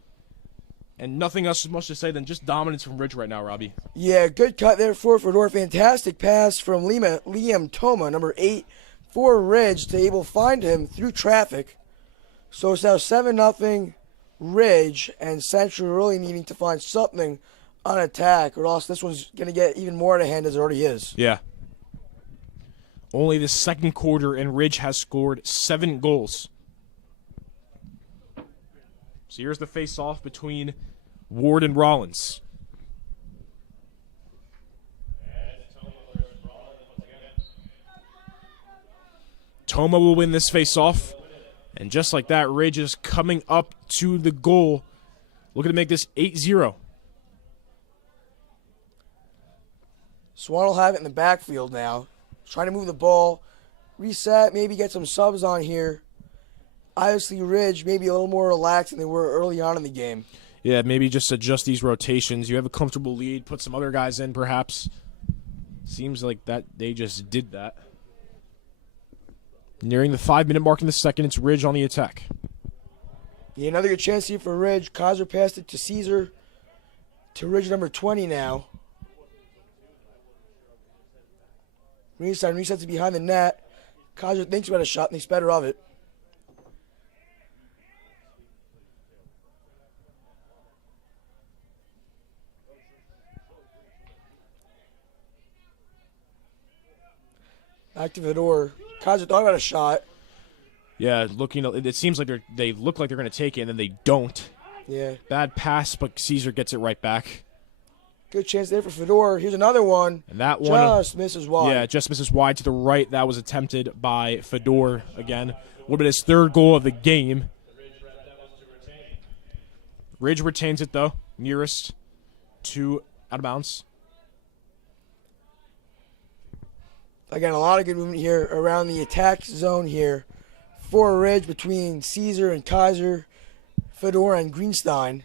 And nothing else much to say than just dominance from Ridge right now, Robbie. Yeah, good cut there for Fedor. Fantastic pass from Liam Toma, number 8, for Ridge to able to find him through traffic. So it's now 7-0 Ridge, and Central really needing to find something on attack, or else this one's going to get even more out of hand as it already is. Yeah. Only the second quarter, and Ridge has scored 7 goals. So here's the face-off between Ward and Rollins. Toma will win this face-off. And just like that, Ridge is coming up to the goal. Looking to make this 8-0. Swan will have it in the backfield now. Trying to move the ball. Reset, maybe get some subs on here. Obviously, Ridge maybe a little more relaxed than they were early on in the game. Yeah, maybe just adjust these rotations. You have a comfortable lead. Put some other guys in, perhaps. Seems like that they just did that. Nearing the 5-minute mark in the second, it's Ridge on the attack. Yeah, another good chance here for Ridge. Kaiser passed it to Caesar. To Ridge number 20 now. Greenstein resets it behind the net. Kaiser thinks about a shot and thinks better of it. Back to Fedor. Kaiser thought about a shot. Yeah, it seems like they look like they're going to take it, and then they don't. Yeah. Bad pass, but Caesar gets it right back. Good chance there for Fedor. Here's another one. And that one just misses wide. Yeah, just misses wide to the right. That was attempted by Fedor again. Would have been his third goal of the game. Ridge retains it, though. Nearest to out of bounds. Again, a lot of good movement here around the attack zone here for Ridge between Caesar and Kaiser, Fedor and Greenstein.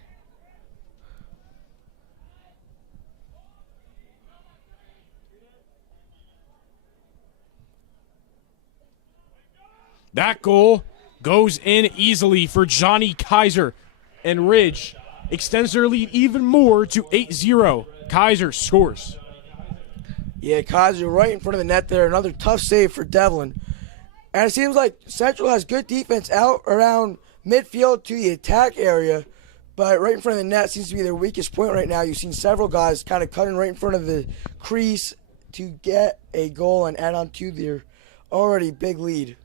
That goal goes in easily for Johnny Kaiser, and Ridge extends their lead even more to 8-0. Kaiser scores. Yeah, Kaiser right in front of the net there. Another tough save for Devlin. And it seems like Central has good defense out around midfield to the attack area, but right in front of the net seems to be their weakest point right now. You've seen several guys kind of cutting right in front of the crease to get a goal and add on to their already big lead.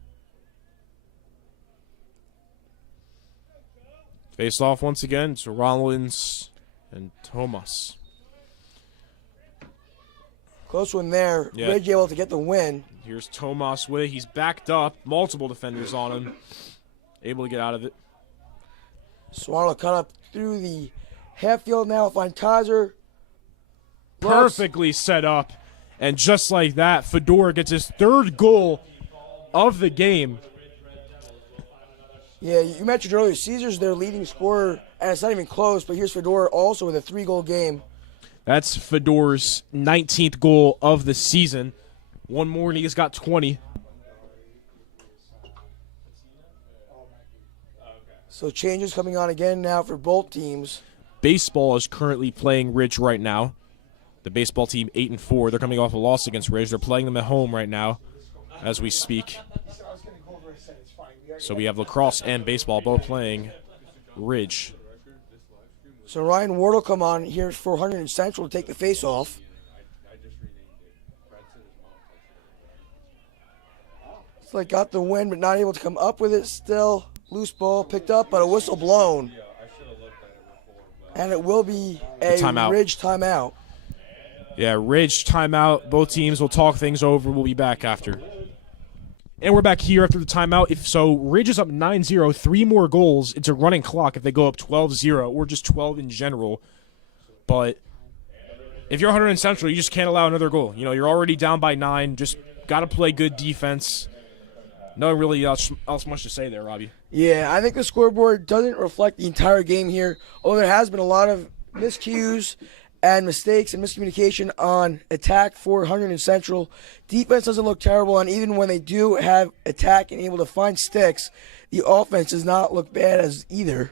Face off once again to Rollins and Thomas. Close one there. Yeah. Ridge able to get the win. Here's Tomas with it. He's backed up. Multiple defenders on him. Able to get out of it. Swan will cut up through the half field now. Find Kaiser. Perfectly set up. And just like that, Fedor gets his third goal of the game. Yeah, you mentioned earlier, Caesar's their leading scorer, and it's not even close, but here's Fedor also with a 3-goal game. That's Fedor's 19th goal of the season. One more and he's got 20. So changes coming on again now for both teams. Baseball is currently playing Ridge right now. The baseball team 8-4. They're coming off a loss against Ridge. They're playing them at home right now as we speak. So we have lacrosse and baseball both playing Ridge. So Ryan Ward will come on here for Hunterdon Central to take the face-off. It's like got the win, but not able to come up with it still. Loose ball picked up, but a whistle blown. And it will be a timeout. Ridge timeout. Yeah, Ridge timeout. Both teams will talk things over. We'll be back after. And we're back here after the timeout. If so, Ridge is up 9-0, 3 more goals. It's a running clock if they go up 12-0 or just 12 in general. But if you're Hunterdon Central, you just can't allow another goal. You know, you're already down by 9. Just got to play good defense. No really else much to say there, Robbie. Yeah, I think the scoreboard doesn't reflect the entire game here. Oh, there has been a lot of miscues and mistakes and miscommunication on attack for Hunterdon Central. Defense doesn't look terrible, and even when they do have attack and able to find sticks, the offense does not look bad as either.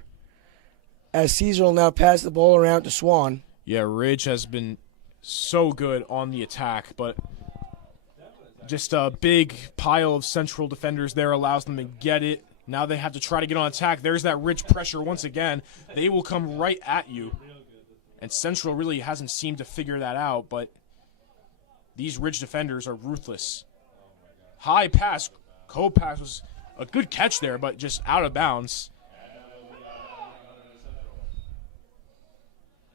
As Caesar will now pass the ball around to Swan. Yeah, Ridge has been so good on the attack, but just a big pile of Central defenders there allows them to get it. Now they have to try to get on attack. There's that Ridge pressure once again. They will come right at you. And Central really hasn't seemed to figure that out, but these Ridge defenders are ruthless. High pass. Co-pass was a good catch there, but just out of bounds.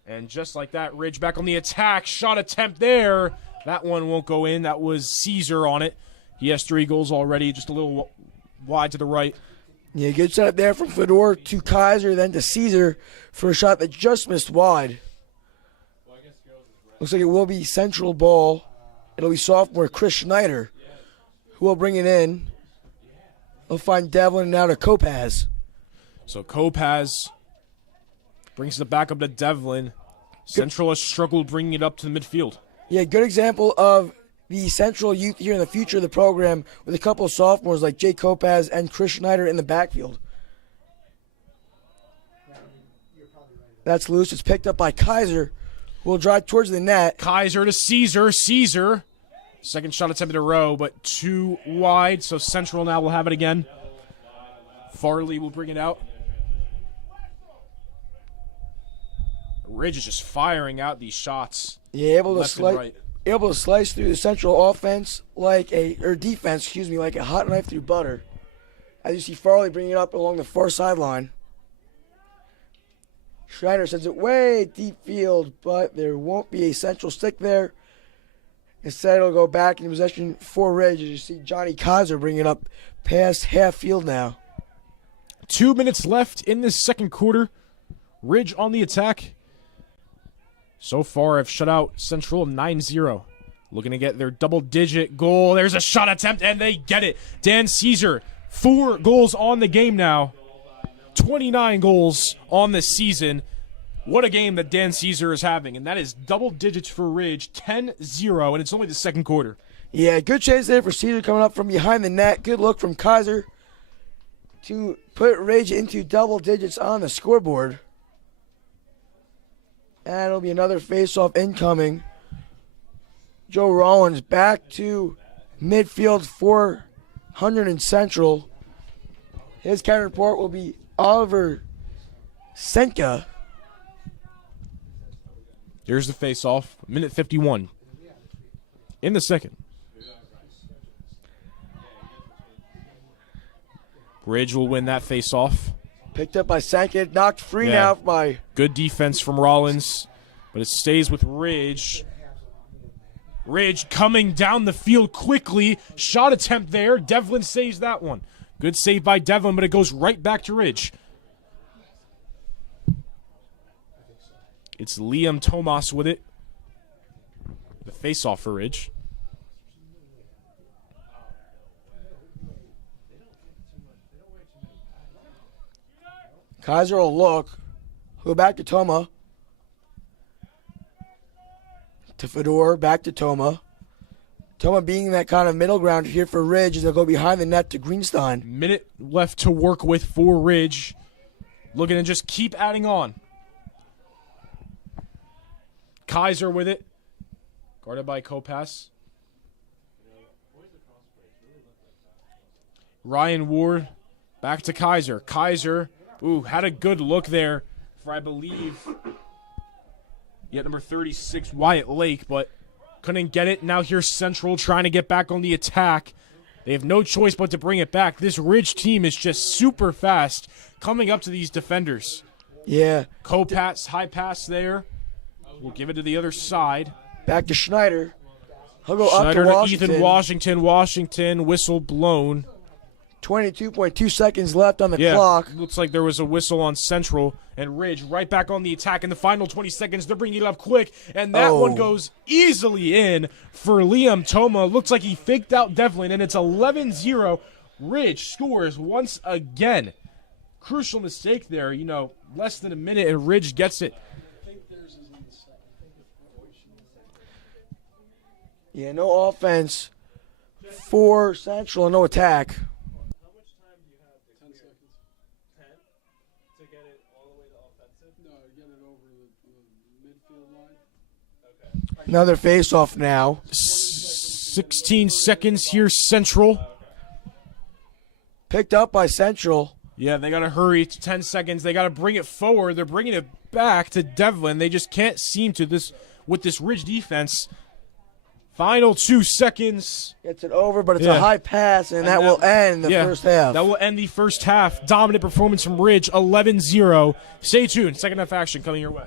And just like that, Ridge back on the attack. Shot attempt there. That one won't go in. That was Caesar on it. He has 3 goals already, just a little wide to the right. Yeah, good setup there from Fedor to Kaiser, then to Caesar for a shot that just missed wide. Looks like it will be Central ball. It'll be sophomore Chris Schneider who will bring it in. He'll find Devlin now to Kopaz. So Kopaz brings it back up to Devlin. Central has struggled bringing it up to the midfield. Yeah, good example of the Central youth here in the future of the program with a couple of sophomores like Jay Kopaz and Chris Schneider in the backfield. That's loose. It's picked up by Kaiser, who will drive towards the net. Kaiser to Caesar. Caesar. Second shot attempt in a row, but too wide. So Central now will have it again. Farley will bring it out. Ridge is just firing out these shots. Yeah, able left and right. to slice through the Central offense defense, like a hot knife through butter. As you see Farley bringing it up along the far sideline. Schneider sends it way deep field, but there won't be a Central stick there. Instead, it'll go back in possession for Ridge. As you see Johnny Kaiser bring it up past half field now. 2 minutes left in this second quarter. Ridge on the attack. So far, I've shut out Central 9-0. Looking to get their double-digit goal. There's a shot attempt, and they get it. Dan Caesar, 4 goals on the game now. 29 goals on the season. What a game that Dan Caesar is having. And that is double digits for Ridge, 10-0, and it's only the second quarter. Yeah, good chase there for Caesar coming up from behind the net. Good look from Kaiser to put Ridge into double digits on the scoreboard. And it'll be another face-off incoming. Joe Rollins back to midfield for Hunterdon Central. His counterpart will be Oliver Senka. Here's the face-off. Minute 51 in the second. Ridge will win that face-off. Picked up by Senka. Knocked free now by... Good defense from Rollins, but it stays with Ridge. Ridge coming down the field quickly. Shot attempt there. Devlin saves that one. Good save by Devlin, but it goes right back to Ridge. It's Liam Tomas with it. The face-off for Ridge. Kaiser will look. Go back to Toma. To Fedor, back to Toma. Toma being that kind of middle ground here for Ridge as they'll go behind the net to Greenstein. Minute left to work with for Ridge. Looking to just keep adding on. Kaiser with it. Guarded by Kopass. Ryan Ward back to Kaiser. Kaiser, had a good look there for, I believe, number 36, Wyatt Lake, but couldn't get it. Now here's Central trying to get back on the attack. They have no choice but to bring it back. This Ridge team is just super fast coming up to these defenders. Yeah. Kopass, high pass there. We'll give it to the other side. Back to Schneider. He'll go Schneider up to Washington. Ethan Washington. Washington, whistle blown. 22.2 seconds left on the clock. Looks like there was a whistle on Central, and Ridge right back on the attack in the final 20 seconds. They're bringing it up quick, and that one goes easily in for Liam Toma. Looks like he faked out Devlin, and it's 11-0. Ridge scores once again. Crucial mistake there, less than a minute, and Ridge gets it. Yeah, no offense for Central, no attack. How much time do you have to 10 seconds. 10? To get it all the way to offensive? No, get it over the midfield line. Okay. Another face-off now. 16 seconds here, Central. Picked up by Central. Yeah, they got to hurry. It's 10 seconds. They got to bring it forward. They're bringing it back to Devlin. They just can't seem to with this Ridge defense. Final 2 seconds. Gets it over, but it's a high pass, and that will end the first half. That will end the first half. Dominant performance from Ridge, 11-0. Stay tuned. Second half action coming your way.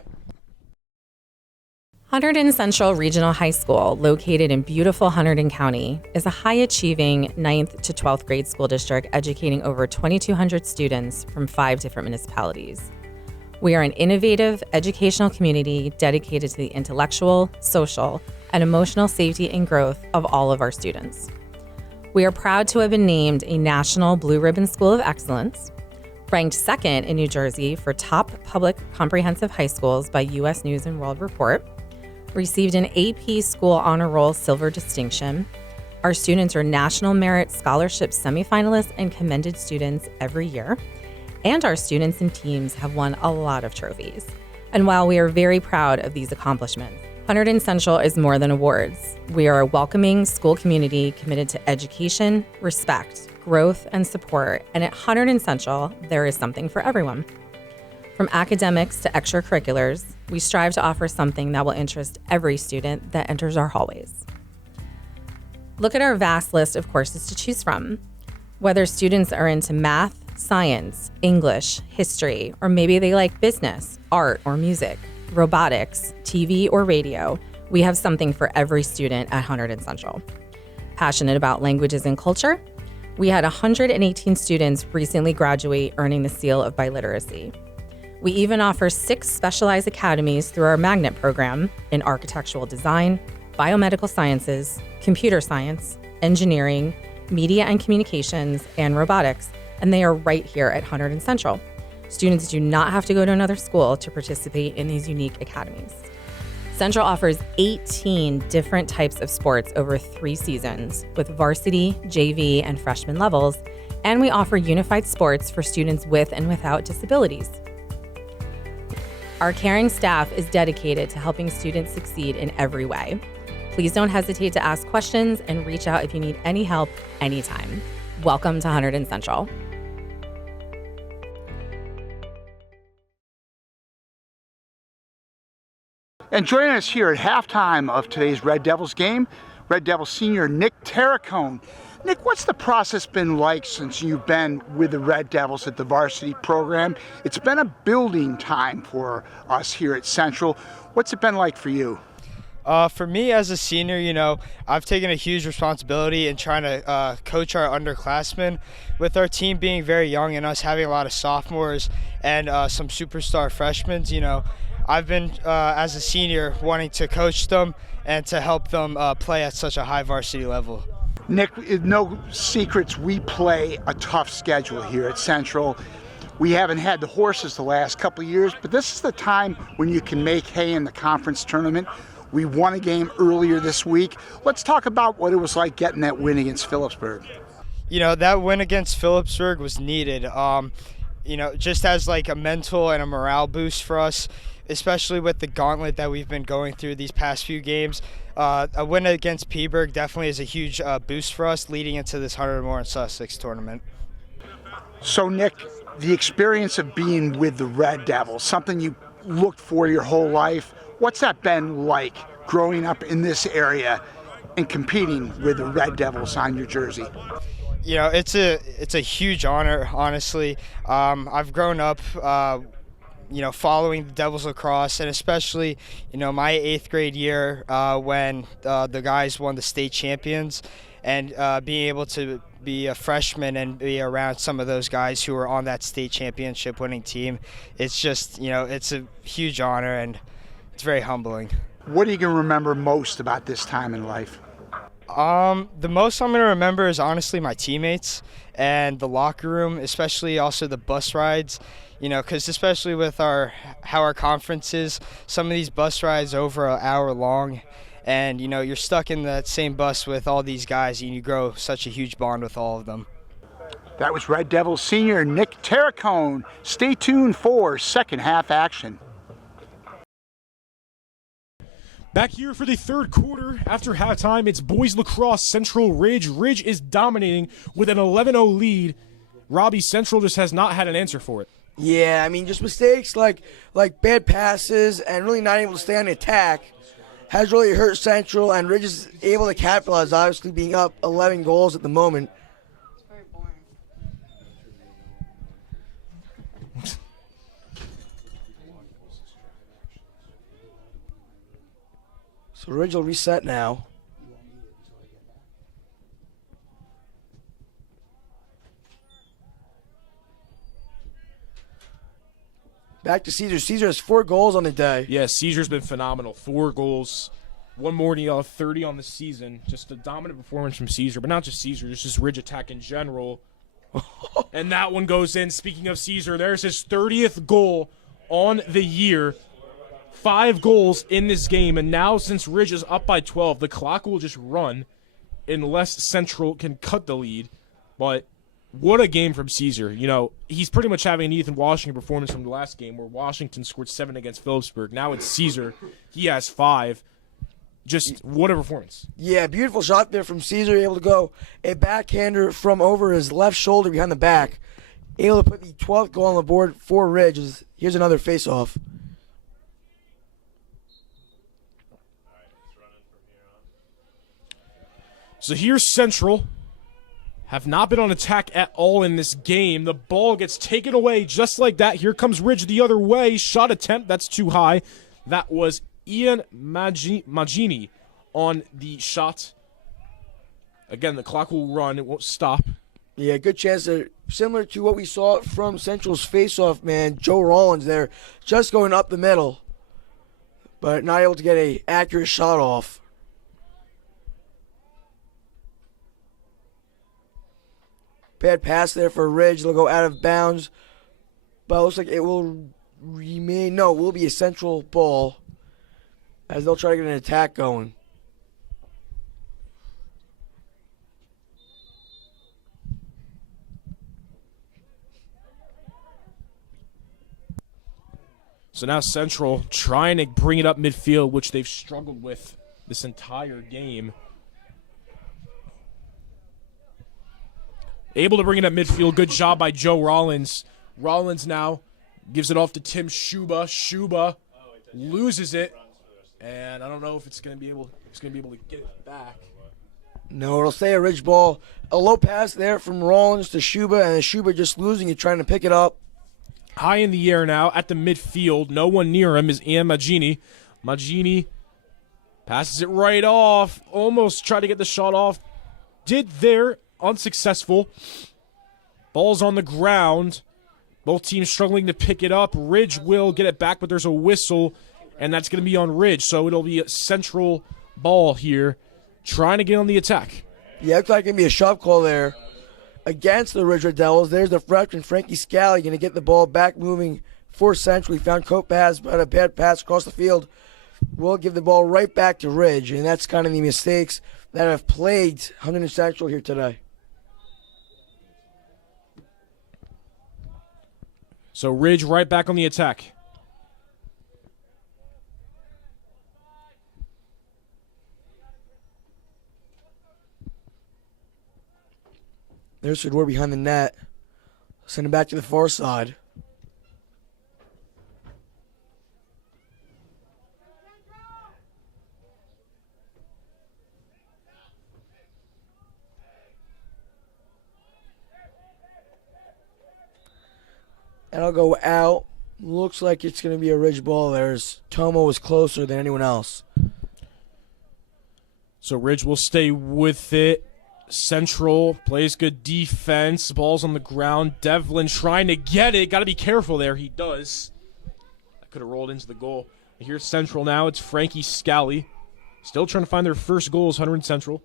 Hunterdon Central Regional High School, located in beautiful Hunterdon County, is a high-achieving 9th to 12th grade school district educating over 2,200 students from 5 different municipalities. We are an innovative educational community dedicated to the intellectual, social, and emotional safety and growth of all of our students. We are proud to have been named a National Blue Ribbon School of Excellence, ranked second in New Jersey for top public comprehensive high schools by U.S. News and World Report, received an AP School Honor Roll Silver Distinction. Our students are National Merit Scholarship semifinalists and commended students every year. And our students and teams have won a lot of trophies. And while we are very proud of these accomplishments, Hunterdon Central is more than awards. We are a welcoming school community committed to education, respect, growth, and support. And at Hunterdon Central, there is something for everyone. From academics to extracurriculars, we strive to offer something that will interest every student that enters our hallways. Look at our vast list of courses to choose from. Whether students are into math, science, English, history, or maybe they like business, art, or music, robotics, TV, or radio, we have something for every student at Hunterdon Central. Passionate about languages and culture? We had 118 students recently graduate earning the seal of biliteracy. We even offer 6 specialized academies through our magnet program in architectural design, biomedical sciences, computer science, engineering, media and communications, and robotics, and they are right here at Hunterdon Central. Students do not have to go to another school to participate in these unique academies. Central offers 18 different types of sports over 3 seasons with varsity, JV, and freshman levels, and we offer unified sports for students with and without disabilities. Our caring staff is dedicated to helping students succeed in every way. Please don't hesitate to ask questions and reach out if you need any help anytime. Welcome to Hunterdon Central. And joining us here at halftime of today's Red Devils game, Red Devils senior Nick Terracone. Nick, what's the process been like since you've been with the Red Devils at the varsity program? It's been a building time for us here at Central. What's it been like for you? For me as a senior, I've taken a huge responsibility in trying to coach our underclassmen. With our team being very young and us having a lot of sophomores and some superstar freshmen, I've been, as a senior, wanting to coach them and to help them play at such a high varsity level. Nick, no secrets, we play a tough schedule here at Central. We haven't had the horses the last couple of years, but this is the time when you can make hay in the conference tournament. We won a game earlier this week. Let's talk about what it was like getting that win against Phillipsburg. That win against Phillipsburg was needed, just as like a mental and a morale boost for us, especially with the gauntlet that we've been going through these past few games. A win against Peaburg definitely is a huge boost for us leading into this Hunterdon Moore and Sussex tournament. So Nick, the experience of being with the Red Devils, something you looked for your whole life, what's that been like growing up in this area and competing with the Red Devils on your jersey? It's a huge honor, honestly. I've grown up following the Devils Lacrosse, and especially, my 8th grade year when the guys won the state champions, and being able to be a freshman and be around some of those guys who were on that state championship winning team. It's just, it's a huge honor and it's very humbling. What are you going to remember most about this time in life? The most I'm going to remember is honestly my teammates and the locker room, especially also the bus rides, because especially with how our conference is, some of these bus rides over an hour long, and you're stuck in that same bus with all these guys and you grow such a huge bond with all of them. That was Red Devils senior Nick Terracone. Stay tuned for second half action. Back here for the third quarter. After halftime, it's boys lacrosse Central Ridge. Ridge is dominating with an 11-0 lead. Robbie, Central just has not had an answer for it. Yeah, just mistakes like bad passes and really not able to stay on the attack has really hurt Central, and Ridge is able to capitalize, obviously being up 11 goals at the moment. So Ridge will reset now. Back to Caesar. Caesar has 4 goals on the day. Yeah, Caesar's been phenomenal. 4 goals. One more than he'll have 30 on the season. Just a dominant performance from Caesar, but not just Caesar, just Ridge attack in general. And that one goes in. Speaking of Caesar, there's his 30th goal on the year. 5 goals in this game, and now since Ridge is up by 12, the clock will just run unless Central can cut the lead. But what a game from Caesar. You know, he's pretty much having an Ethan Washington performance from the last game where Washington scored 7 against Phillipsburg. Now it's Caesar. He has 5. Just what a performance. Yeah, beautiful shot there from Caesar, able to go a backhander from over his left shoulder behind the back. Able to put the 12th goal on the board for Ridge. Here's another face-off. So here's Central. Have not been on attack at all in this game. The ball gets taken away just like that. Here comes Ridge the other way. Shot attempt, that's too high. That was Ian Magini on the shot. Again, the clock will run. It won't stop. Yeah, good chance there. Similar to what we saw from Central's face-off, man. Joe Rollins there just going up the middle, but not able to get an accurate shot off. Bad pass there for Ridge. They'll go out of bounds, but it looks like it will remain. No, it will be a Central ball as they'll try to get an attack going. So now Central trying to bring it up midfield, which they've struggled with this entire game. Able to bring it up midfield. Good job by Joe Rollins. Rollins now gives it off to Tim Schuba. Schuba loses it, and I don't know if it's going to be able to get it back. No, it'll stay a Ridge ball. A low pass there from Rollins to Schuba, and Schuba just losing it, trying to pick it up. High in the air now at the midfield. No one near him is Ian Magini. Magini passes it right off. Almost tried to get the shot off. Did there. Unsuccessful. Ball's on the ground. Both teams struggling to pick it up. Ridge will get it back, but there's a whistle, and that's going to be on Ridge. So it'll be a Central ball here, trying to get on the attack. Yeah, looks like it's going to be a shove call there against the Ridge Red Devils. There's the freshman, Frankie Scally, going to get the ball back moving for Central. He found Kopaz, but a bad pass across the field. Will give the ball right back to Ridge, and that's kind of the mistakes that have plagued Hunterdon Central here today. So Ridge right back on the attack. There's Fedor behind the net. Send it back to the far side. And I'll go out. Looks like it's going to be a Ridge ball. There's Tomo was closer than anyone else. So Ridge will stay with it. Central plays good defense. Ball's on the ground. Devlin trying to get it. Got to be careful there. He does. That could have rolled into the goal. Here's Central now. It's Frankie Scally. Still trying to find their first goals, Hunterdon Central.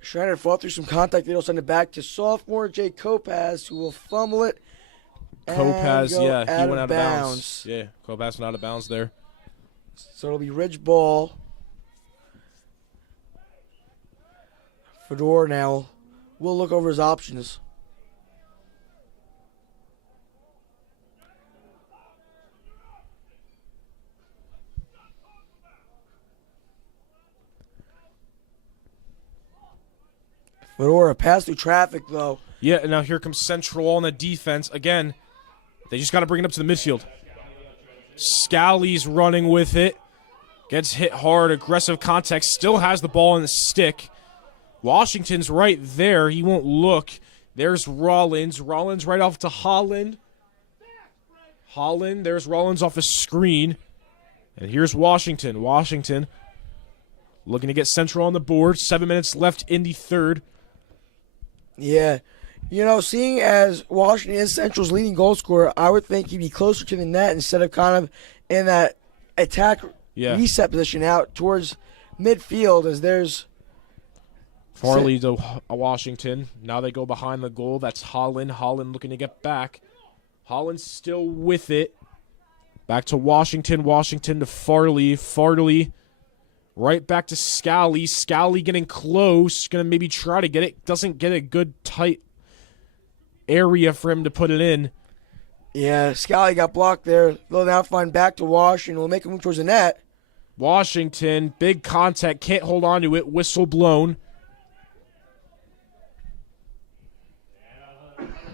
Schneider fought through some contact. They'll send it back to sophomore Jay Kopaz, who will fumble it. Kopaz, yeah, he went out of bounds. bounds. Yeah, Kopaz went out of bounds there. So it'll be Ridge ball. Fedor now will look over his options. Fedor, a pass through traffic, though. Yeah, and now here comes Central on the defense. Again, they just got to bring it up to the midfield. Scally's running with it. Gets hit hard. Aggressive contact. Still has the ball in the stick. Washington's right there. He won't look. There's Rollins. Rollins right off to Holland. Holland. There's Rollins off the screen. And here's Washington. Washington looking to get Central on the board. 7 minutes left in the third. Yeah. You know, seeing as Washington is Central's leading goal scorer, I would think he'd be closer to the net instead of kind of in that attack reset position out towards midfield as there's Farley to Washington. Now they go behind the goal. That's Holland. Holland looking to get back. Holland still with it. Back to Washington. Washington to Farley. Farley right back to Scally. Scally getting close. Going to maybe try to get it. Doesn't get a good tight area for him to put it in. Yeah, Scally got blocked there. They'll now find back to Washington. We'll make a move towards the net. Washington, big contact. Can't hold on to it. Whistle blown.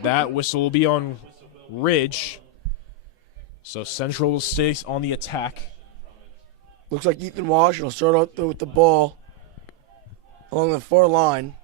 That whistle will be on Ridge. So Central will stay on the attack. Looks like Ethan Washington will start out with the ball along the far line.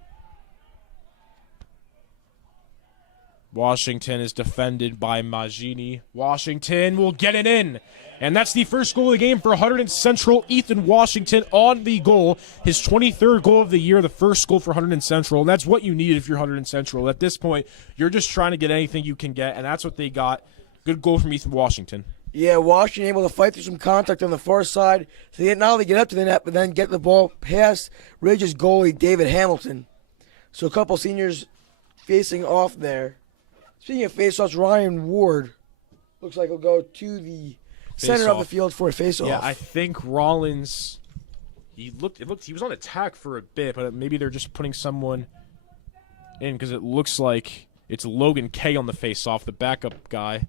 Washington is defended by Maggini. Washington will get it in. And that's the first goal of the game for Hunterdon Central. Ethan Washington on the goal. His 23rd goal of the year, the first goal for Hunterdon Central. And that's what you need if you're Hunterdon Central. At this point, you're just trying to get anything you can get, and that's what they got. Good goal from Ethan Washington. Yeah, Washington able to fight through some contact on the far side. So they not only get up to the net, but then get the ball past Ridge's goalie, David Hamilton. So a couple seniors facing off there. Speaking of face-offs, Ryan Ward looks like he'll go to the center of the field for a face-off. Yeah, I think Rollins, he was on attack for a bit, but maybe they're just putting someone in because it looks like it's Logan Kay on the face-off, the backup guy.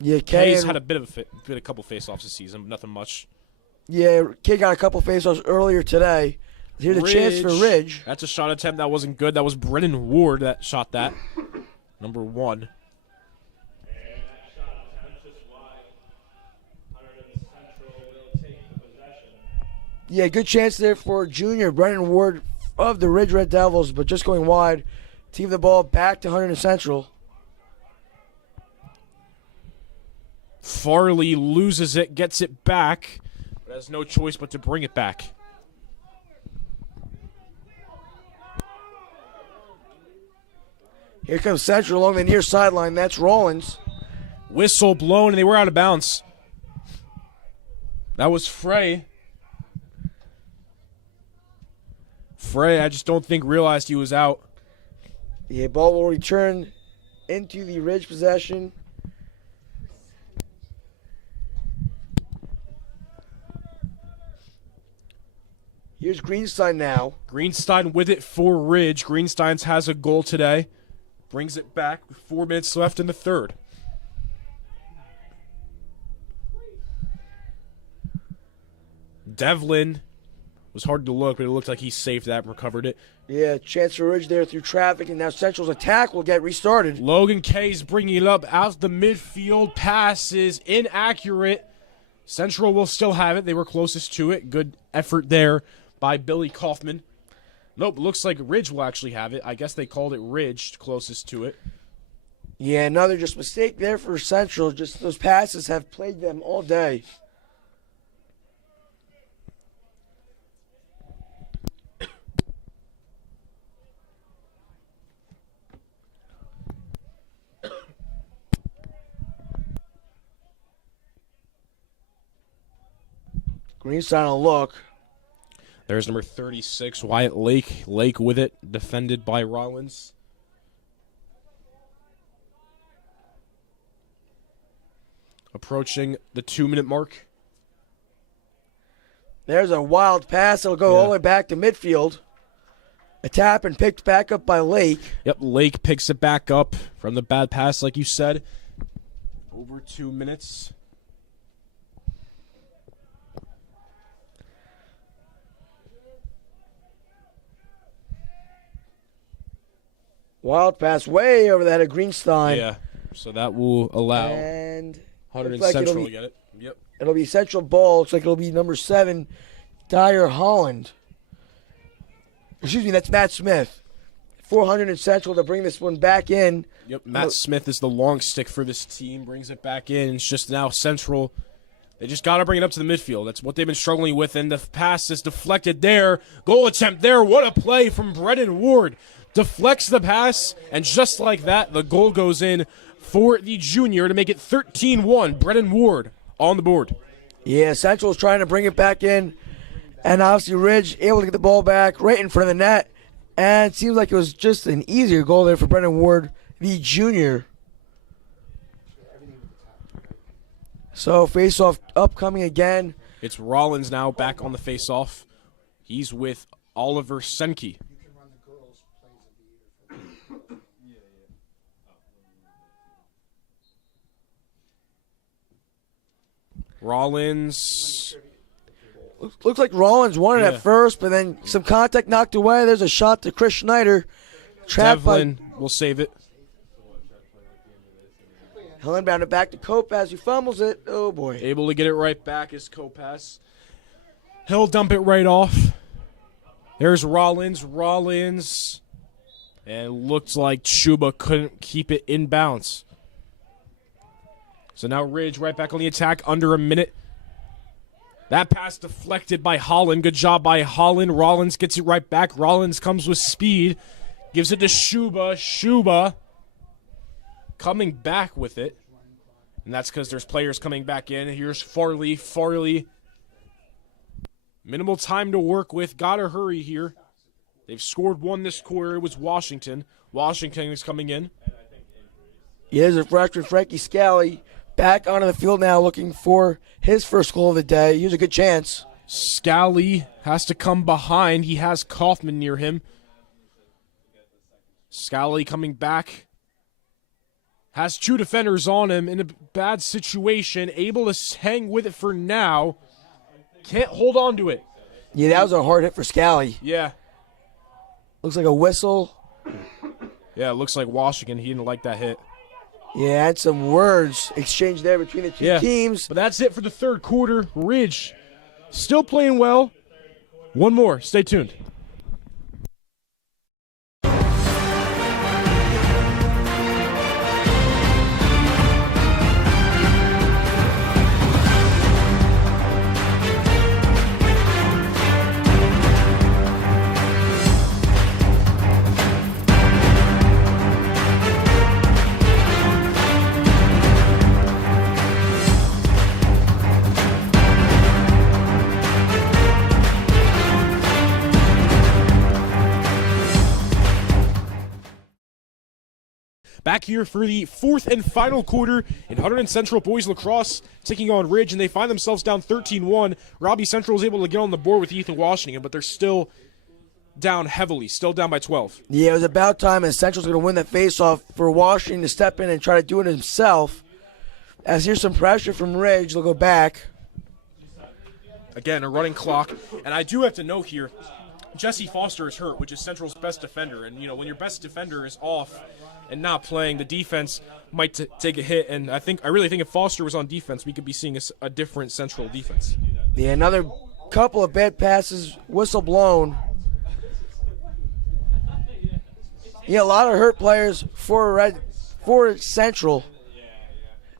Yeah, Kay's had a couple face-offs this season, but nothing much. Yeah, Kay got a couple face-offs earlier today. Here's a chance for Ridge. That's a shot attempt that wasn't good. That was Brennan Ward that shot that. Number 1. Yeah, good chance there for junior Brennan Ward of the Ridge Red Devils, but just going wide. Team the ball back to Hunterdon Central. Farley loses it, gets it back, but has no choice but to bring it back. Here comes Central along the near sideline. That's Rollins. Whistle blown, and they were out of bounds. That was Frey. Frey, I just don't think realized he was out. The ball will return into the Ridge possession. Here's Greenstein now. Greenstein with it for Ridge. Greenstein's has a goal today. Brings it back with 4 minutes left in the third. Devlin was hard to look, but it looked like he saved that and recovered it. Yeah, chance for Ridge there through traffic, and now Central's attack will get restarted. Logan Kay's bringing it up out the midfield. Pass is inaccurate. Central will still have it. They were closest to it. Good effort there by Billy Kaufman. Nope, looks like Ridge will actually have it. I guess they called it Ridge closest to it. Yeah, another just mistake there for Central. Just those passes have plagued them all day. Greenstein will look. There's number 36, Wyatt Lake. Lake with it, defended by Rollins. Approaching the 2-minute mark. There's a wild pass. It'll go all the way back to midfield. A tap and picked back up by Lake. Yep, Lake picks it back up from the bad pass, like you said. Over 2 minutes. Wild pass way over the head of Greenstein. Yeah, so that will allow And Hunterdon like Central to get it. Yep. it'll be Central ball. Looks like it'll be number 7, Dyer Holland. Excuse me, that's Matt Smith. 400 in Central to bring this one back in. Yep, Matt Smith is the long stick for this team. Brings it back in. It's just now Central. They just got to bring it up to the midfield. That's what they've been struggling with, and the pass is deflected there. Goal attempt there. What a play from Brennan Ward. Deflects the pass, and just like that, the goal goes in for the junior to make it 13-1. Brennan Ward on the board. Yeah, Central's trying to bring it back in. And obviously Ridge able to get the ball back right in front of the net. And it seems like it was just an easier goal there for Brennan Ward, the junior. So face-off upcoming again. It's Rollins now back on the face-off. He's with Oliver Senke. Rollins. Looks like Rollins won it at first, but then some contact knocked away. There's a shot to Chris Schneider. Trapped Devlin will save it. He'll inbound it back to Kopaz, who fumbles it. Oh, boy. Able to get it right back is Kopaz. He'll dump it right off. There's Rollins. Rollins. And it looks like Chuba couldn't keep it in bounds. So now Ridge right back on the attack, under a minute. That pass deflected by Holland. Good job by Holland. Rollins gets it right back. Rollins comes with speed. Gives it to Chuba. Chuba coming back with it. And that's because there's players coming back in. Here's Farley. Farley. Minimal time to work with. Gotta hurry here. They've scored one this quarter. It was Washington. Washington is coming in. Yeah, there's a freshman, Frankie Scally, back onto the field now looking for his first goal of the day. Here's a good chance. Scally has to come behind. He has Kaufman near him. Scally coming back. Has two defenders on him in a bad situation. Able to hang with it for now. Can't hold on to it. Yeah, that was a hard hit for Scally. Yeah. Looks like a whistle. Yeah, it looks like Washington. He didn't like that hit. Yeah, had some words exchanged there between the two teams. But that's it for the third quarter. Ridge still playing well. One more. Stay tuned. Back here for the fourth and final quarter in Hunterdon Central Boys Lacrosse taking on Ridge, and they find themselves down 13-1. Robbie Central is able to get on the board with Ethan Washington, but they're still down heavily, still down by 12. Yeah, it was about time, and Central's going to win that faceoff for Washington to step in and try to do it himself. As here's some pressure from Ridge, they'll go back. Again, a running clock, and I do have to note here, Jesse Foster is hurt, which is Central's best defender, and when your best defender is off and not playing, the defense might take a hit. And I really think if Foster was on defense, we could be seeing a different Central defense. Yeah, another couple of bad passes, whistle blown. Yeah, a lot of hurt players for Central,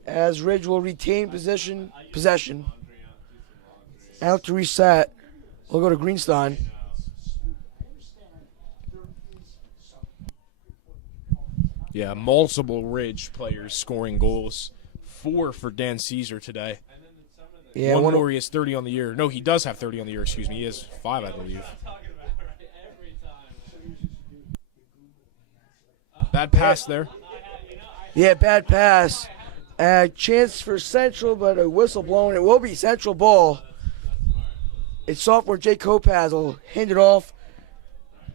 as Ridge will retain possession. Out to reset. We'll go to Greenstein. Yeah, multiple Ridge players scoring goals. 4 for Dan Caesar today. Yeah, one more, he has 30 on the year. No, he does have 30 on the year, excuse me. He has 5, I believe. Bad pass there. Yeah, bad pass. Chance for Central, but a whistle blown. It will be Central ball. It's sophomore Jake Kopaz will hand it off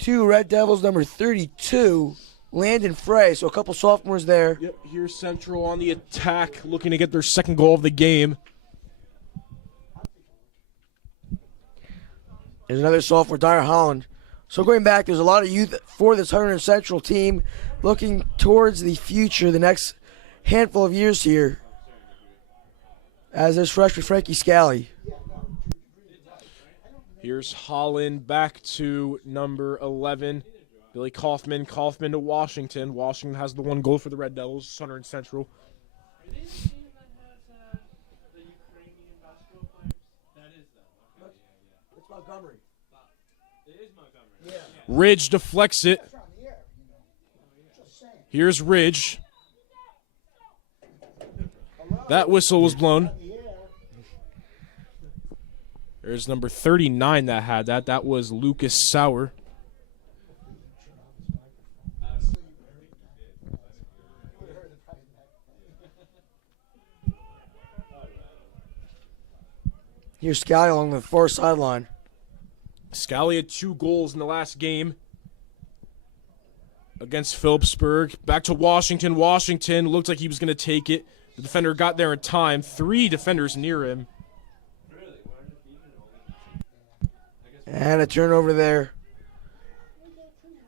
to Red Devils number 32. Landon Frey, so a couple sophomores there. Yep, here's Central on the attack, looking to get their second goal of the game. There's another sophomore, Dyer Holland. So going back, there's a lot of youth for this Hunterdon Central team looking towards the future, the next handful of years here, as there's freshman Frankie Scally. Here's Holland back to number 11. Billy Kaufman to Washington. Washington has the one goal for the Red Devils, Hunterdon Central. It's Montgomery. Ridge deflects it. Here's Ridge. That whistle was blown. There's number 39 that had that. That was Lucas Sauer. Here's Scally along the far sideline. Scally had 2 goals in the last game against Phillipsburg. Back to Washington. Washington looked like he was going to take it. The defender got there in time. 3 defenders near him. And a turnover there.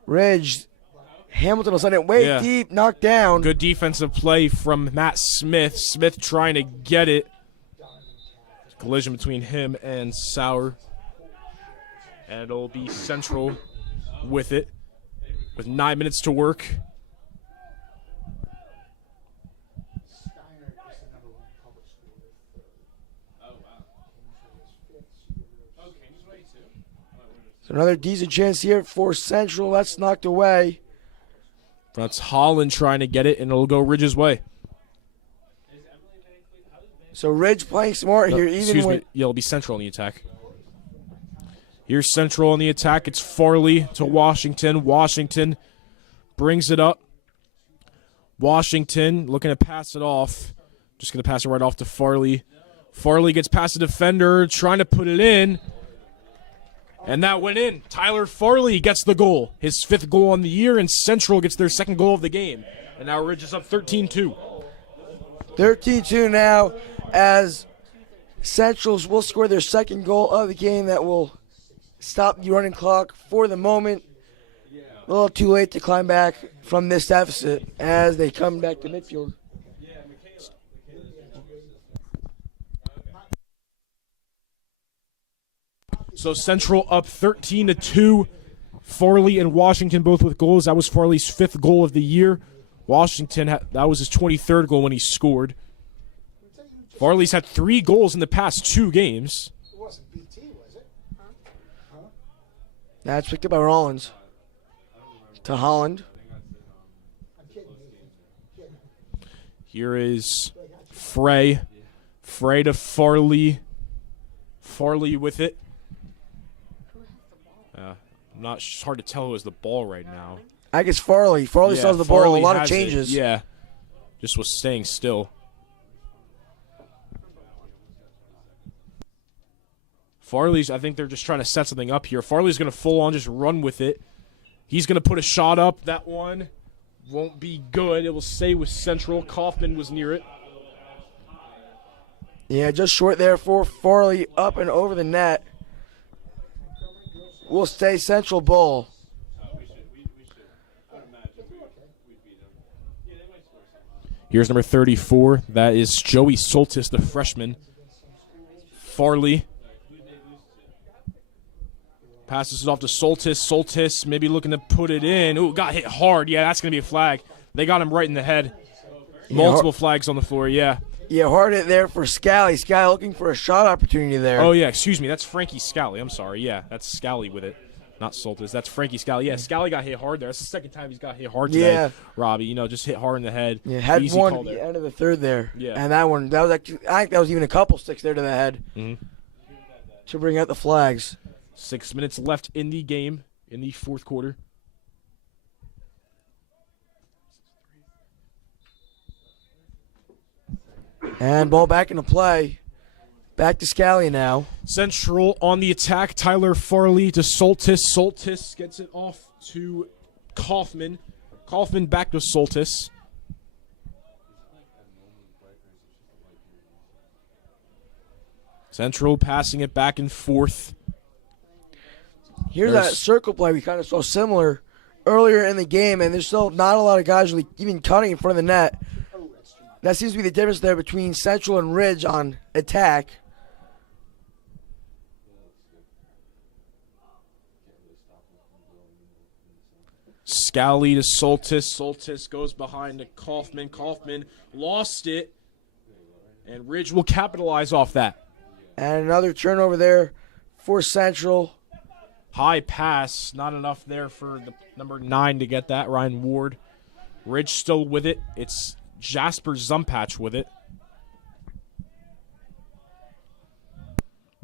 Ridge. Hamilton will send it way deep, knocked down. Good defensive play from Matt Smith. Smith trying to get it. Collision between him and Sauer. And it'll be Central with it, with 9 minutes to work. So another decent chance here for Central. That's knocked away. That's Holland trying to get it, and it'll go Ridge's way. So Ridge playing smart here, even when Yeah, it'll be Central on the attack. Here's Central on the attack. It's Farley to Washington. Washington brings it up. Washington looking to pass it off. Just going to pass it right off to Farley. Farley gets past the defender, trying to put it in. And that went in. Tyler Farley gets the goal. His 5th goal on the year, and Central gets their 2nd goal of the game. And now Ridge is up 13-2. 13-2 now, as Centrals will score their 2nd goal of the game. That will stop the running clock for the moment. A little too late to climb back from this deficit as they come back to midfield. So Central up 13-2. Farley and Washington both with goals. That was Farley's 5th goal of the year. Washington, that was his 23rd goal when he scored. Farley's had 3 goals in the past 2 games. That's picked up by Rollins. To Holland. Here is Frey. Frey to Farley. Farley with it. It's hard to tell who has the ball right now. I guess Farley. Farley still has the ball. Farley A lot of has changes. it. Yeah. Just was staying still. Farley's, I think they're just trying to set something up here. Farley's going to full on just run with it. He's going to put a shot up. That one won't be good. It will stay with Central. Kaufman was near it. Yeah, just short there for Farley, up and over the net. Will stay Central ball. Here's number 34. That is Joey Soltis, the freshman. Farley passes it off to Soltis. Soltis maybe looking to put it in. Ooh, got hit hard. Yeah, that's going to be a flag. They got him right in the head. Multiple flags on the floor, yeah. Yeah, hard hit there for Scally. Scally looking for a shot opportunity there. Oh, yeah, excuse me. That's Frankie Scally. I'm sorry. Yeah, that's Scally with it. Not Soltis. That's Frankie Scally. Yeah, Scally got hit hard there. That's the 2nd time he's got hit hard today, Yeah. Robbie. You know, just hit hard in the head. Yeah, had Easy one call at there. the end of the 3rd there. Yeah. And that one, that was actually, I think that was even a couple sticks there to the head to bring out the flags. 6 minutes left in the game in the 4th quarter. And ball back into play. Back to Scally now. Central on the attack. Tyler Farley to Soltis. Soltis gets it off to Kaufman. Kaufman back to Soltis. Central passing it back and forth. Here's that circle play we kind of saw similar earlier in the game, and there's still not a lot of guys really even cutting in front of the net. That seems to be the difference there between Central and Ridge on attack. Scally to Soltis. Soltis goes behind to Kaufman. Kaufman lost it, and Ridge will capitalize off that. And another turnover there for Central. High pass, not enough there for the number 9 to get that, Ryan Ward. Ridge still with it. It's Jasper Zumpatch with it.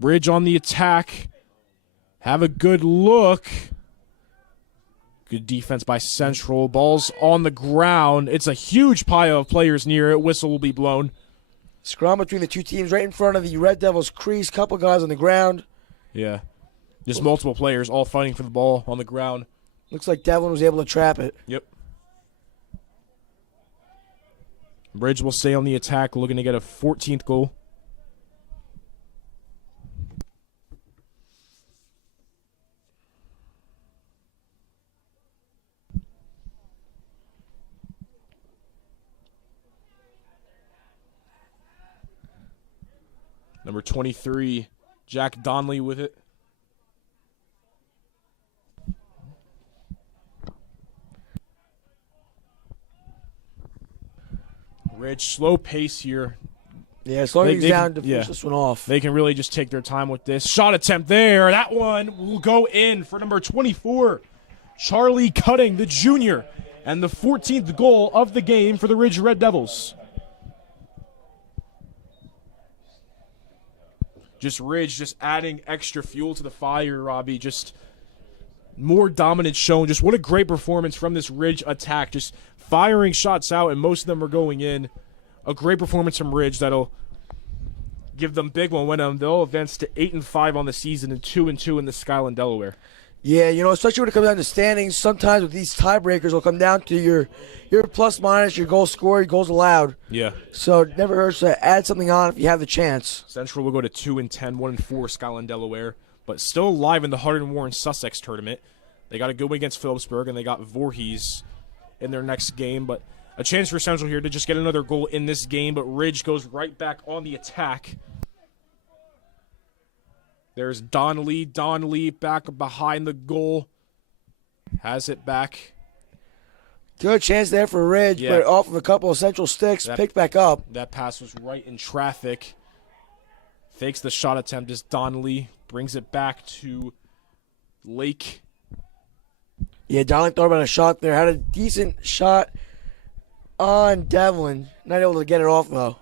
Ridge on the attack. Have a good look. Good defense by Central. Ball's on the ground. It's a huge pile of players near it. Whistle will be blown. Scrum between the two teams right in front of the Red Devils crease. Couple guys on the ground. Yeah. Just multiple players all fighting for the ball on the ground. Looks like Devlin was able to trap it. Yep. Ridge will stay on the attack, looking to get a 14th goal. Number 23, Jack Donnelly with it. Ridge, slow pace here. Yeah, as long as he's down to finish this one off. They can really just take their time with this. Shot attempt there. That one will go in for number 24, Charlie Cutting, the junior, and the 14th goal of the game for the Ridge Red Devils. Just Ridge just adding extra fuel to the fire, Robbie. Just more dominance shown. Just what a great performance from this Ridge attack. Just firing shots out, and most of them are going in. A great performance from Ridge that'll give them big momentum. They'll advance to 8-5 on the season and 2-2 in the Skyline, Delaware. Yeah, especially when it comes down to standings, sometimes with these tiebreakers, it'll come down to your plus minus, your goal scored, goals allowed. Yeah. So it never hurts to add something on if you have the chance. Central will go to 2-10, 1-4 Skyline, Delaware, but still alive in the Hunterdon Warren Sussex tournament. They got a good win against Phillipsburg, and they got Voorhees in their next game, but a chance for Central here to just get another goal in this game, but Ridge goes right back on the attack. There's Donnelly. Donnelly back behind the goal. Has it back. Good chance there for Ridge, but off of a couple of Central sticks, picked back up. That pass was right in traffic. Fakes the shot attempt as Donnelly brings it back to Lake. Yeah, Donnelly thought about a shot there. Had a decent shot on Devlin. Not able to get it off, though.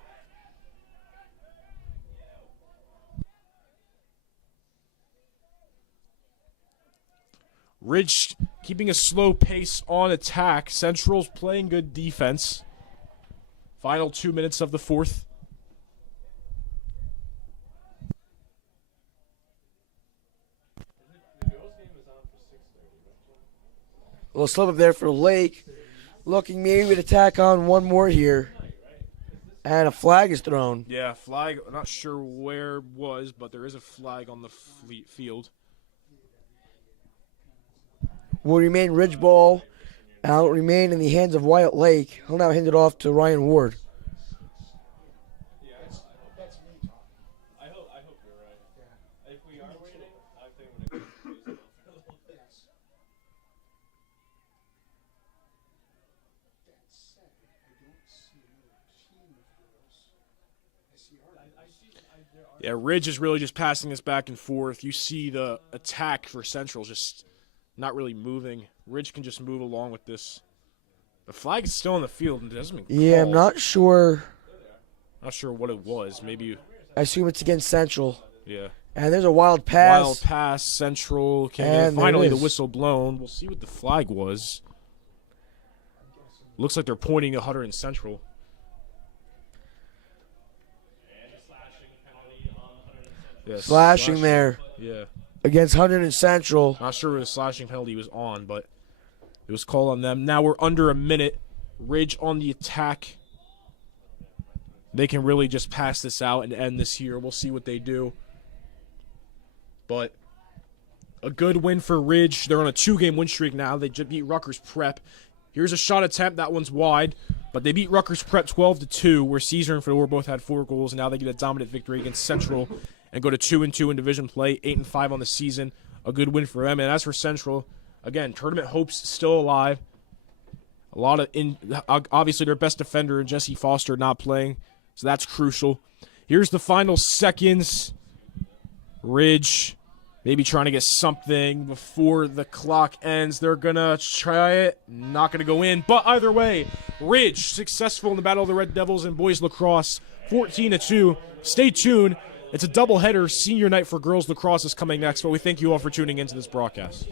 Ridge keeping a slow pace on attack. Central's playing good defense. Final 2 minutes of the fourth. A little slip up there for Lake. Looking maybe to tack on one more here. And a flag is thrown. Yeah, flag. I'm not sure where it was, but there is a flag on the field. Will remain Ridge ball. And will remain in the hands of Wyatt Lake. He'll now hand it off to Ryan Ward. I hope you're right. If we are waiting, I think we're going to confuse them for a little bit. Yeah, Ridge is really just passing this back and forth. You see the attack for Central just not really moving. Ridge can just move along with this. The flag is still on the field and it hasn't been called. Yeah, I'm not sure. Not sure what it was. Maybe. I assume it's against Central. Yeah. And there's a wild pass. Wild pass, Central. And finally the whistle blown. We'll see what the flag was. Looks like they're pointing at Hunterdon Central. Yeah, slashing there. Yeah. Against Hunterdon Central. Not sure where the slashing penalty was on, but it was called on them. Now we're under a minute. Ridge on the attack. They can really just pass this out and end this here. We'll see what they do. But a good win for Ridge. They're on a 2-game win streak now. They just beat Rutgers Prep. Here's a shot attempt. That one's wide. But they beat Rutgers Prep 12-2, where Caesar and Fedor both had 4 goals. And now they get a dominant victory against Central and go to 2-2 in division play, 8-5 on the season. A good win for them. And as for Central, again, tournament hopes still alive. A lot of obviously their best defender, Jesse Foster, not playing, so that's crucial. Here's the final seconds. Ridge maybe trying to get something before the clock ends. They're gonna try it, not gonna go in. But either way, Ridge successful in the Battle of the Red Devils and boys lacrosse, 14-2. Stay tuned. It's a doubleheader. Senior night for girls lacrosse is coming next, but we thank you all for tuning into this broadcast.